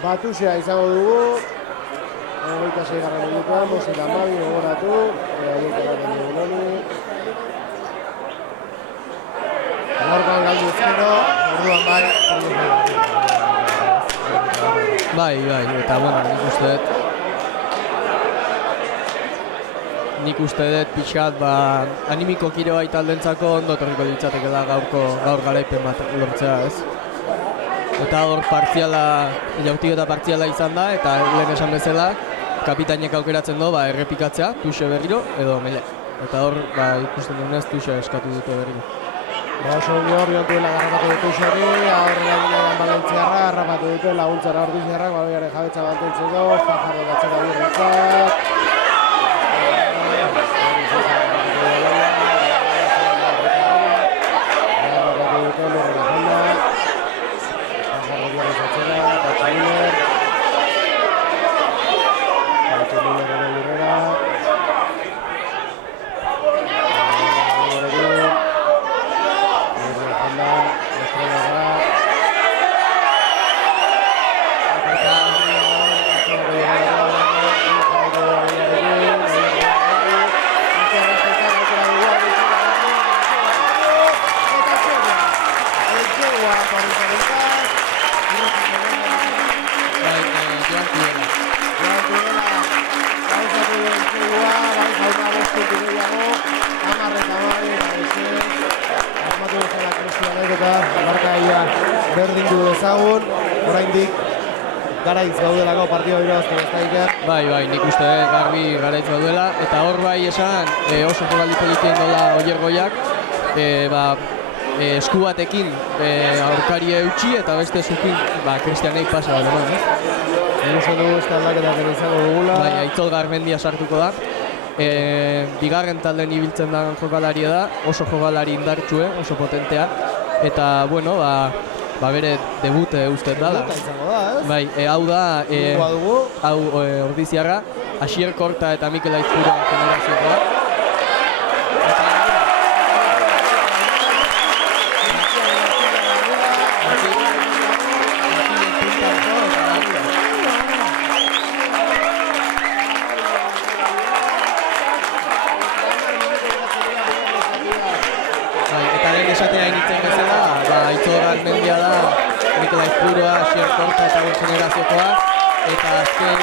Batusea izango dugu, 26. minutuan, bostetan babi gogoratu, gaurkoan galdu ezkero, orduan Bai, eta nik uste dut pixkat animiko kire bai taldentzako ondo torriko ditzatekela gaur garaipen bat lortzea, ez? Eta hor jautiketa partziala izan da, eta lehen esan bezala, kapitainek aukeratzen du errepikatzea, Tuxe berriro edo Mele. Eta hor ikusten duenez Tuxe eskatu dute berriro. Oso hor duela garrapatu dut Tuxeri, aurrera ginean Balentziarra, garrapatu dute laguntzara Ordiziarrak, baloiaren jabetza mantentzeko, Fajardo datzera birritzak. Berdin du ezagun, oraindik garaiz gaudelako partida irabazten ez da Iker. Bai, nik uste garbi garaiz gaudela, eta hor esan oso jokaldi politien dola Oiergoiak, esku batekin aurkari eutxi eta beste zukin Kristianei pasa bat eman, ez? Eguzen dugu ez taldaketak ere izango dugula. Bai, Aitzol Garmendia sartuko da. Bigarren talden ibiltzen da jokalaria da, oso jokalari indartsue, oso potentea. Eta, bere debute uste da. Debuta izango da, ez? Bai, hau da, Ordiziarra, Asier Korta eta Mikel Aizpura generazioa. Esatea initzen bezala, Aitzol Garmendia da, Mikel Aizpurua, Asier Korta eta generaziokoa, eta azken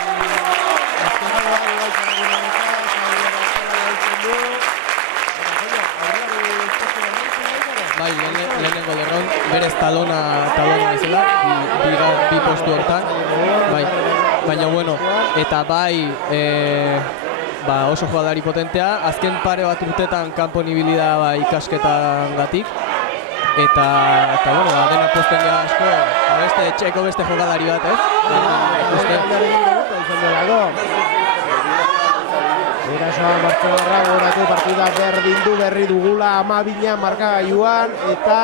bai, lehenengo lerron, berez talona bezala, bi postu hortan, bai, baina eta bai, oso jokalari potentea, azken pare bat urtetan kanpon ibili da ikasketan gatik, eta dena posten gara asko, etxeko beste jokalari bat, ez? Erasoa Bartzelonarra gogoratu partida berdindu berri dugula 12 markagailuan eta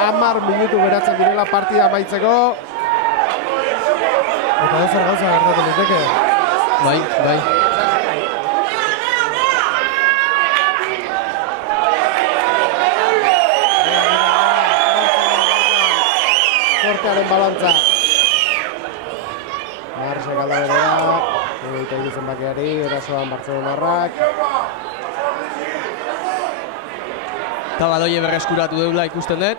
10 minutu geratzen direla partida amaitzeko. Eta ezer gauza gertatu liteke. Bai. nortearen balantza. Marsek aldaberera, eta iruzen bakeari, erasoan Bartzelonarrak. Eta baloie berreskuratu deula ikusten dut.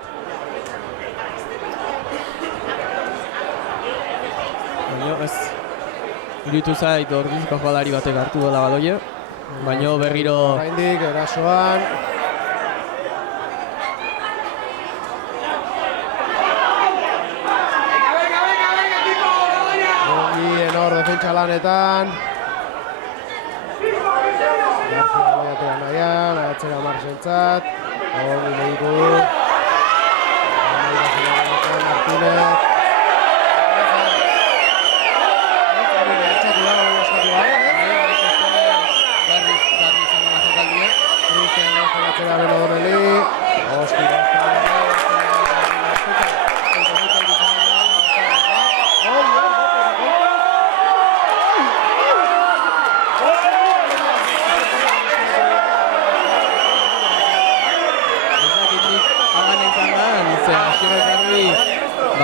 Baina ez, iruditu zait ordizko jokalari batek hartu dola baloie. Baina berriro... Oraindik erasoan. Hor defentsa lanetan. Garcia baloiatea nahian, atzera Marsentzat. Hor nileitu du. Martínez. Atzera Beno Doneli.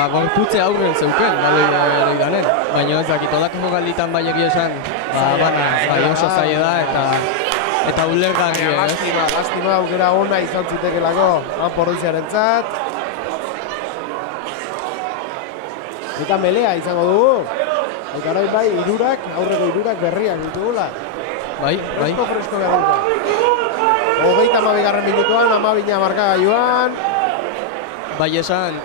Gorputze aurren zeuken, baloi ganen. Baina ez dakit, odako jokalditan bai egia esan, bana, bai oso zaila da eta ulergarria, ez? Lastima, aukera ona izan zitekelako, Pordiziarentzat. Eta melea izango dugu. Eta orain bai, aurreko irurak berriak ditugula. Bai. Fresko behar dute. 32. minutuan, 12 markagailuan. Bai esan,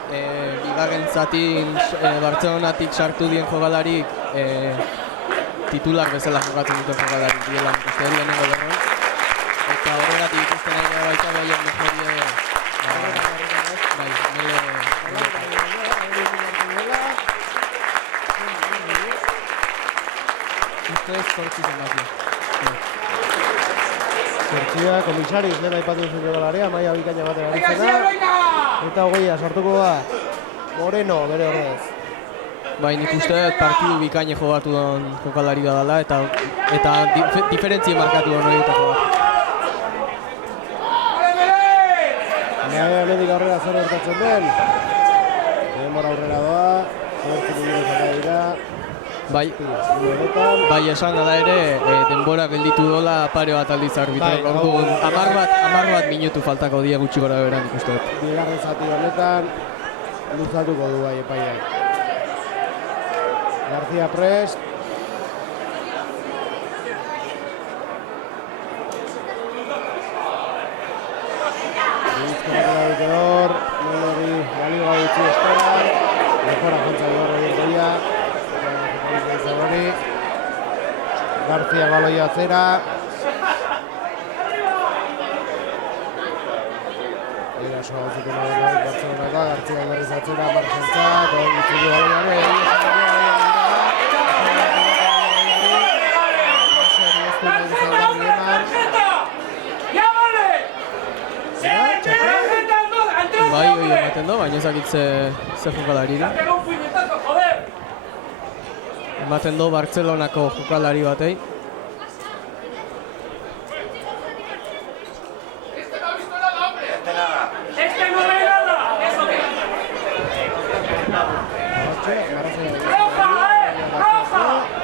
bigarren zatin Bartzelonatik sartu dien jokalarik titular bezala jokatzen duten jokalarik diela ikusten lehenengo lerron. Eta horregatik ikusten ari baita baiak mejorie ustez zortzi zenbakia. Zortzia, komisariz, lehen aipatu zuen jokalarea, maia bikaina batean aritzena. Eta hogeia sartuko da Moreno bere ordez. Bai, nik uste partidu bikaine jogatu duen jokalari da dela eta diferentzia markatu duen horietako bat. Hemendik aurrera zer gertatzen den. Denbora aurrera doa, 8 minutu zaka dira. Bai, esan da ere, denbora gelditu dola pare bat aldiz arbitrak. Orduan, 10 bat minutu faltako dia gutxi gora beran ikusten. Bigarren zati honetan, luzatuko du bai epaiak. Garcia prest. Bizko gara dute hor, Meleri balio gautzi esperan. Mejora jontza du hori goia. Garcia baloia atzera. Erasoa gauziko nahi Bartzelonaka, Garcia berriz atzera, Marsentzat, hor gutxuko baloiare. Bai, hori ematen do, baina ezakit ze jokalari da. Ematen do Bartzelonako jokalari batei.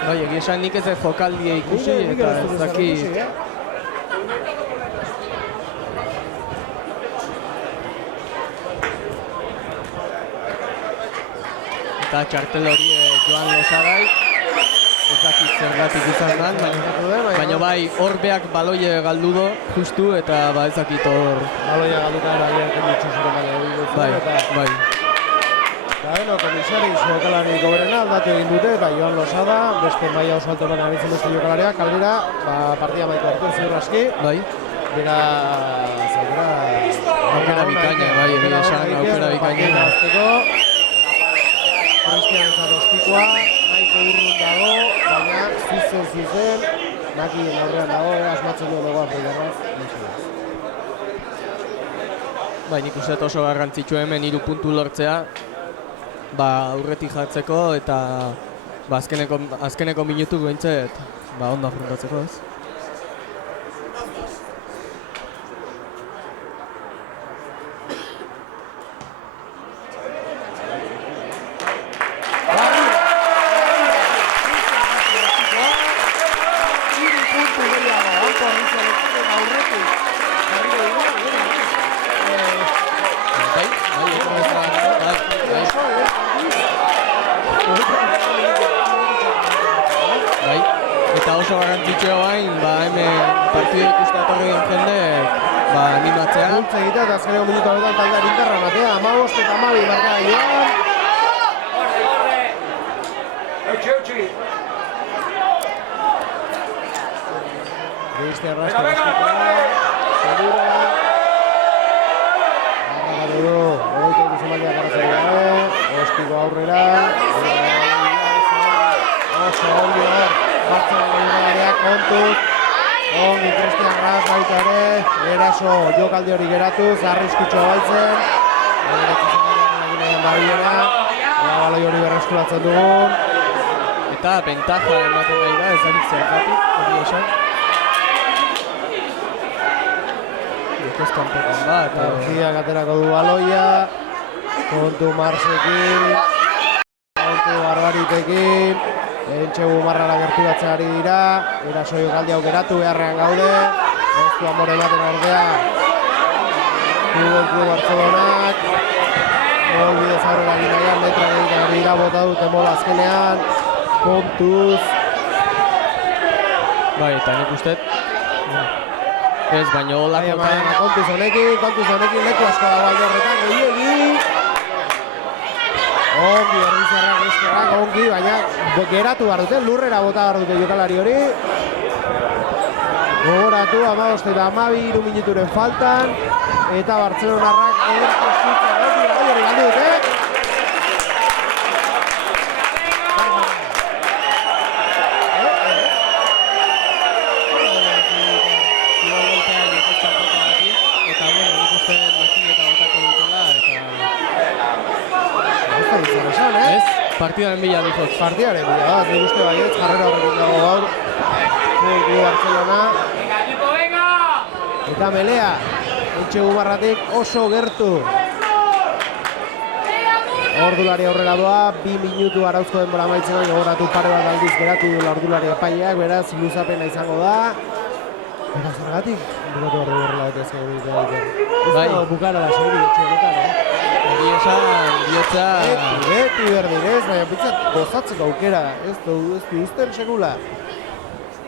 Bai, egia esan nik ez jokaldia ikusi eta ez dakit. Eta txartel hori Joan Losagai. Ez dakit zergatik izan den, baina bai horbeak baloie galdu do, justu, eta ez dakit hor... Baloia galduta eragiatzen ditxuzuren baina dugu. Bai. Eta beno, komisariz jokalari goberena aldatu egin dute, eta Joan Losada, beste maila oso alto baina abitzen beste jokalariak, kaldera, partida maiko hartu ziur aski. Bai. Bera, aukera bikaina, bai, egia esan, aukera bikaina. Freskian entzat ospikoa, nahiko urrun dago, baina zuzen, nakien aurrean dago, asmatzen duen dagoa Freiderrak. Bai, nik uste oso garrantzitsu hemen 3 puntu lortzea, aurretik jartzeko eta azkeneko minutu behintzet ondo afrontatzeko, ez? oso garrantzitsua bain, hemen partidu ikuste atorrien jende, animatzea. Bultza egitea eta azkeneko minutu hauetan taldean interra matea, 15 eta 12 marka joan. Eutxi. Beizte arrasko baskikoa, segura. Arragatu du, egoite dut zemaldiak arratzari gabe, Ostiko aurrera. Oso ongi hor, batzen gainerareak kontuz. Ongi Cristian Ras baita ere, eraso jokaldi hori geratuz, arriskutxo baitzen. Egoite zemaldiak egin babiena, baloi hori berreskulatzen dugun. Eta bentaja ematen nahi da, ezanik zergatik, hori esan. Kanpokan bat. Garziak aterako du baloia, kontu Marsekin, kontu Barbaritekin, Entxegu marrara gerturatzeari dira, eraso jokaldi hau geratu beharrean gaude, Oztu Amore ematen ordea, Klub Bartzelonak, Mol bidez aurrera ginaian, letra egiten ari dira, bota dute Mol azkenean, kontuz. Bai, eta nik ustet, ez, baina holakotan... Kontuz honekin, leku asko dago alde horretan, gehiegi. Ongi, Errizarrak eskerrak, ongi, baina geratu behar dute, lurrera bota behar dute jokalari hori. Gogoratu, 15 eta 12 minuturen faltan, eta Bartzelonarrak ederko eskutza hori galdu dute. Partidaren bila dikot. Partidaren bila, nik uste baietz, jarrera horrekin dago gaur. Klub Bartzelona. Eta Melea, Entxegu marratik oso gertu. Ordulari aurrera doa, 2 minutu arauzko denbora maitzen gogoratu pare bat aldiz geratu du ordulari epaileak, beraz, luzapena izango da. Eta zergatik, bukatu horrela bat ezken egiten. Ez da bukara da seguri etxeetan, Egi esan, diotza... Beti berdin ez, baina pitzat gozatzeko aukera, ez du izten segula.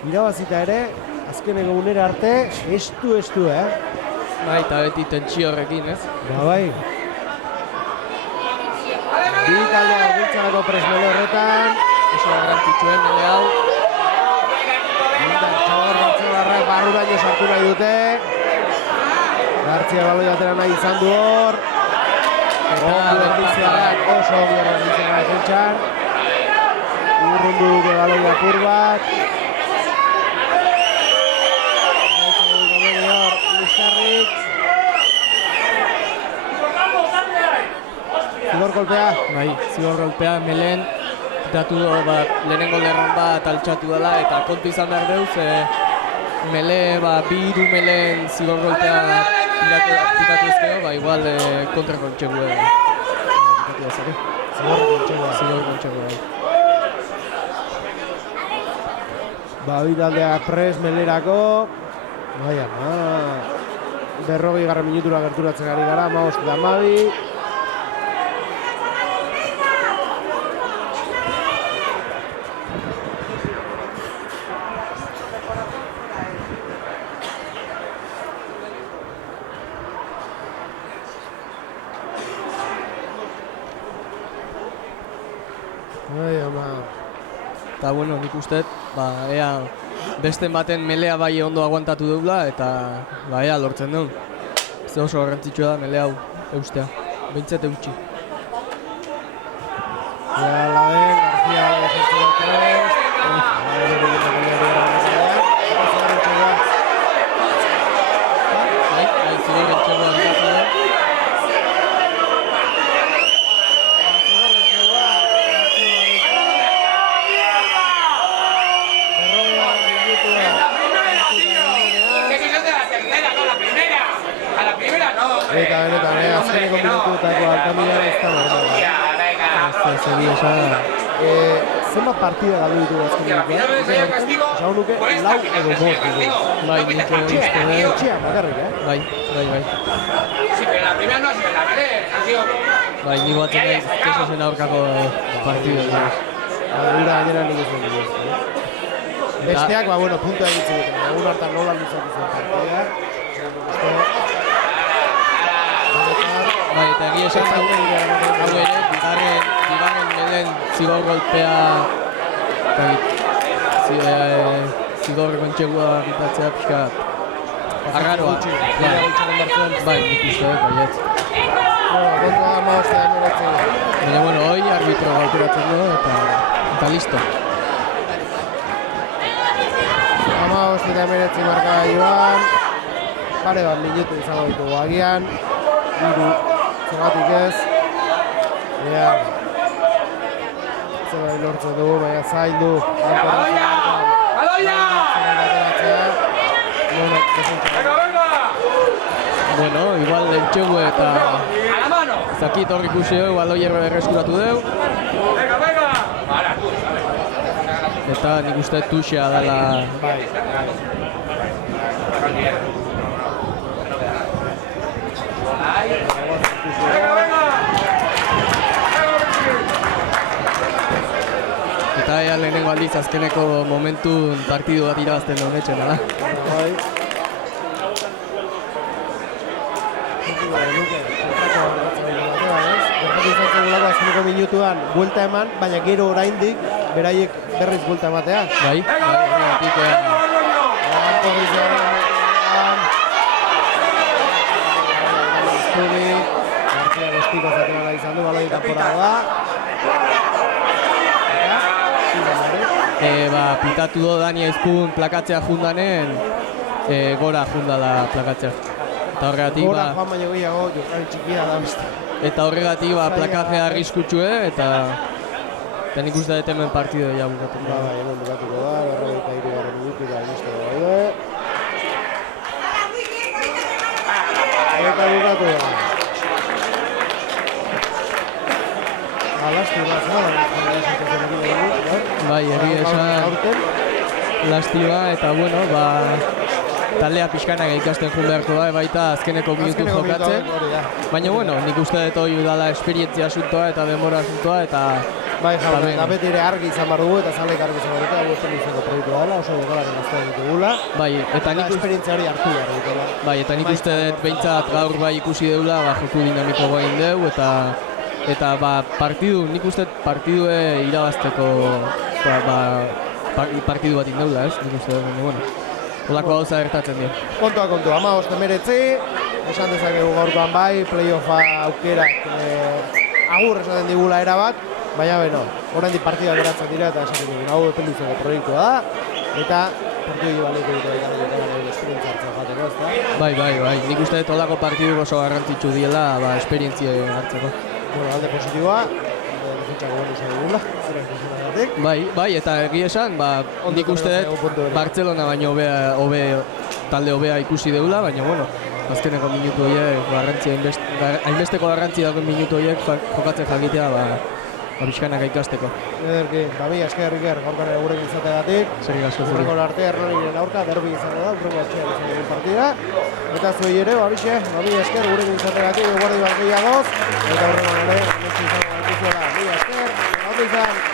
Irabazita ere, azkeneko unera arte, estu, Bai, eta beti tentsio horrekin, ez? Bai. Bi taldeak bultzarako presmele horretan. Oso garrantzitsuen, mele hau. Txabar Bartzelarrak barruraino sartu nahi dute. Gartzia baloi atera nahi izan du hor. Ongi berdiziarak, oso ongi berdiziarak entxan. Urrundu dute baloi apur bat. Zigor kolpea. Bai, zigor kolpea, Melen. Datu lehenengo lerron bat altxatu dela eta kontu izan behar deuz. Mele, biru Melen zigor kolpea pitatu ezkeo, igual kontrako txegu pitatu ezake. Zigor kontxegu. Bi taldeak pres Melerako. Bai, ama. 40 minutura gerturatzen ari gara, 15 eta 12. Eta bueno, nik uste, ea beste baten Melea bai ondo aguantatu deula eta ea lortzen duen. Ez oso garrantzitsua da Melea hau eustea, behintzat eutxi. Ea laben, García esertu da tres. Bai, zigor entxego antatu da. Eta benetan, azkeneko minututako altamilan ez da normala. Ez egia esan. Zenbat partida galdu ditugu azkeneko? Esan nuke, lau edo bost dugu. Bai, nik uste dut. Etxean, bakarrik, Bai. Sí, pero la primera no ha sido la primera, ha sido... Bai, nik batzen nahi, kesozen aurkako partidu. Gura gainera nik ez dugu. Besteak, ba, bueno, puntua egitzen duten. Egun hartan nola luzatu zen partida. Bai, eta egia esan hau ere, bigarren melen zigor golpea zigor gontxegua bitatzea pixka arraroa. Bai, nik uste dut, baietz. Kontra 15-19. Baina, bueno, hoi arbitro gaukeratzen du eta listo. 15-19 marka joan. Pare bat minutu izango ditugu agian. 3, zergatik ez. Ea. Zerbait lortzen dugu, baina zaildu. ¡Baloia! ¡Baloia! Bueno, igual lentxegu eta ¡A la mano! zakit hor ikusi dugu, igual hoi erreskuratu dugu. ¡Venga, venga! Ahora tú, Eta nik uste tuxea dela. Bai. ¡Venga, venga! Eta ea lehenengo aldiz azkeneko momentun partidu bat irabazten duen etxena da. Bai. Azkeneko minutuan buelta eman, baina gero oraindik beraiek berriz buelta ematea. Bai, horregatik García Gostiko zaten izan du, baloi kanpora da. pitatu do Dani Aizpun plakatzea jundanen, gora jundala plakatzea. Eta horregatik Gora joan baino gehiago, jokari txikia da beste. eta horregatik plakajea arriskutxue eta nik uste dut hemen partido ja bukatuko. Bai, hemen bukatuko da, 43 minutu da listo daude. Eta bukatu da. Lastima, Bai, egia esan lastima eta bueno, taldea pixkanak ikasten joan beharko da, baita azkeneko minutu jokatzen. Baina bueno, nik uste dut hori dala esperientzia asuntoa eta denbora asuntoa eta bai, jauna, eta beti ere argi izan behar dugu eta zaleik argi izan behar dugu eta guetan izango proiektua dela, oso dekolaren aztean ditugula. Bai, eta esperientzia hori hartu behar dutela. Bai, eta nik uste dut behintzat gaur bai ikusi deula, joku dinamiko goain deu eta partidu, nik uste partidue irabazteko partidu bat indeula, ez? Nik uste dut, bueno, holako gauza gertatzen dira. Kontua, 15-19, esan dezakegu gaurkoan bai, playoffa aukerak agur esaten digula erabat, baina beno, oraindik partida geratzen dira eta esaten dugu, hau epeluzeko proiektua da, eta partidu baleko dute esperientzia hartzen jateko, ez da? Bai, nik uste dut holako partidu oso garrantzitsu diela, esperientzia hartzeko. Bueno, alde positiboa, defentsako bonu izan dugula, zera impresionagatik. Bai, eta egia esan, nik uste dut Bartzelona baino talde hobea ikusi deula, baina bueno, azkeneko minutu horiek, hainbesteko garrantzi dagoen minutu horiek jokatzen jakitea, pixkanaka ikasteko. Ederki, mila esker Iker, gaurkan ere gurekin izateagatik. Zerik asko zuri. Urrengo arte Hernaniren aurka, derbi izango da, urrengo atxean izan dugun partida. Eta zuei ere, mila esker gurekin izateagatik, guardi bat gehiagoz. Eta urrengo ere, izango da, mila esker, gaur izan.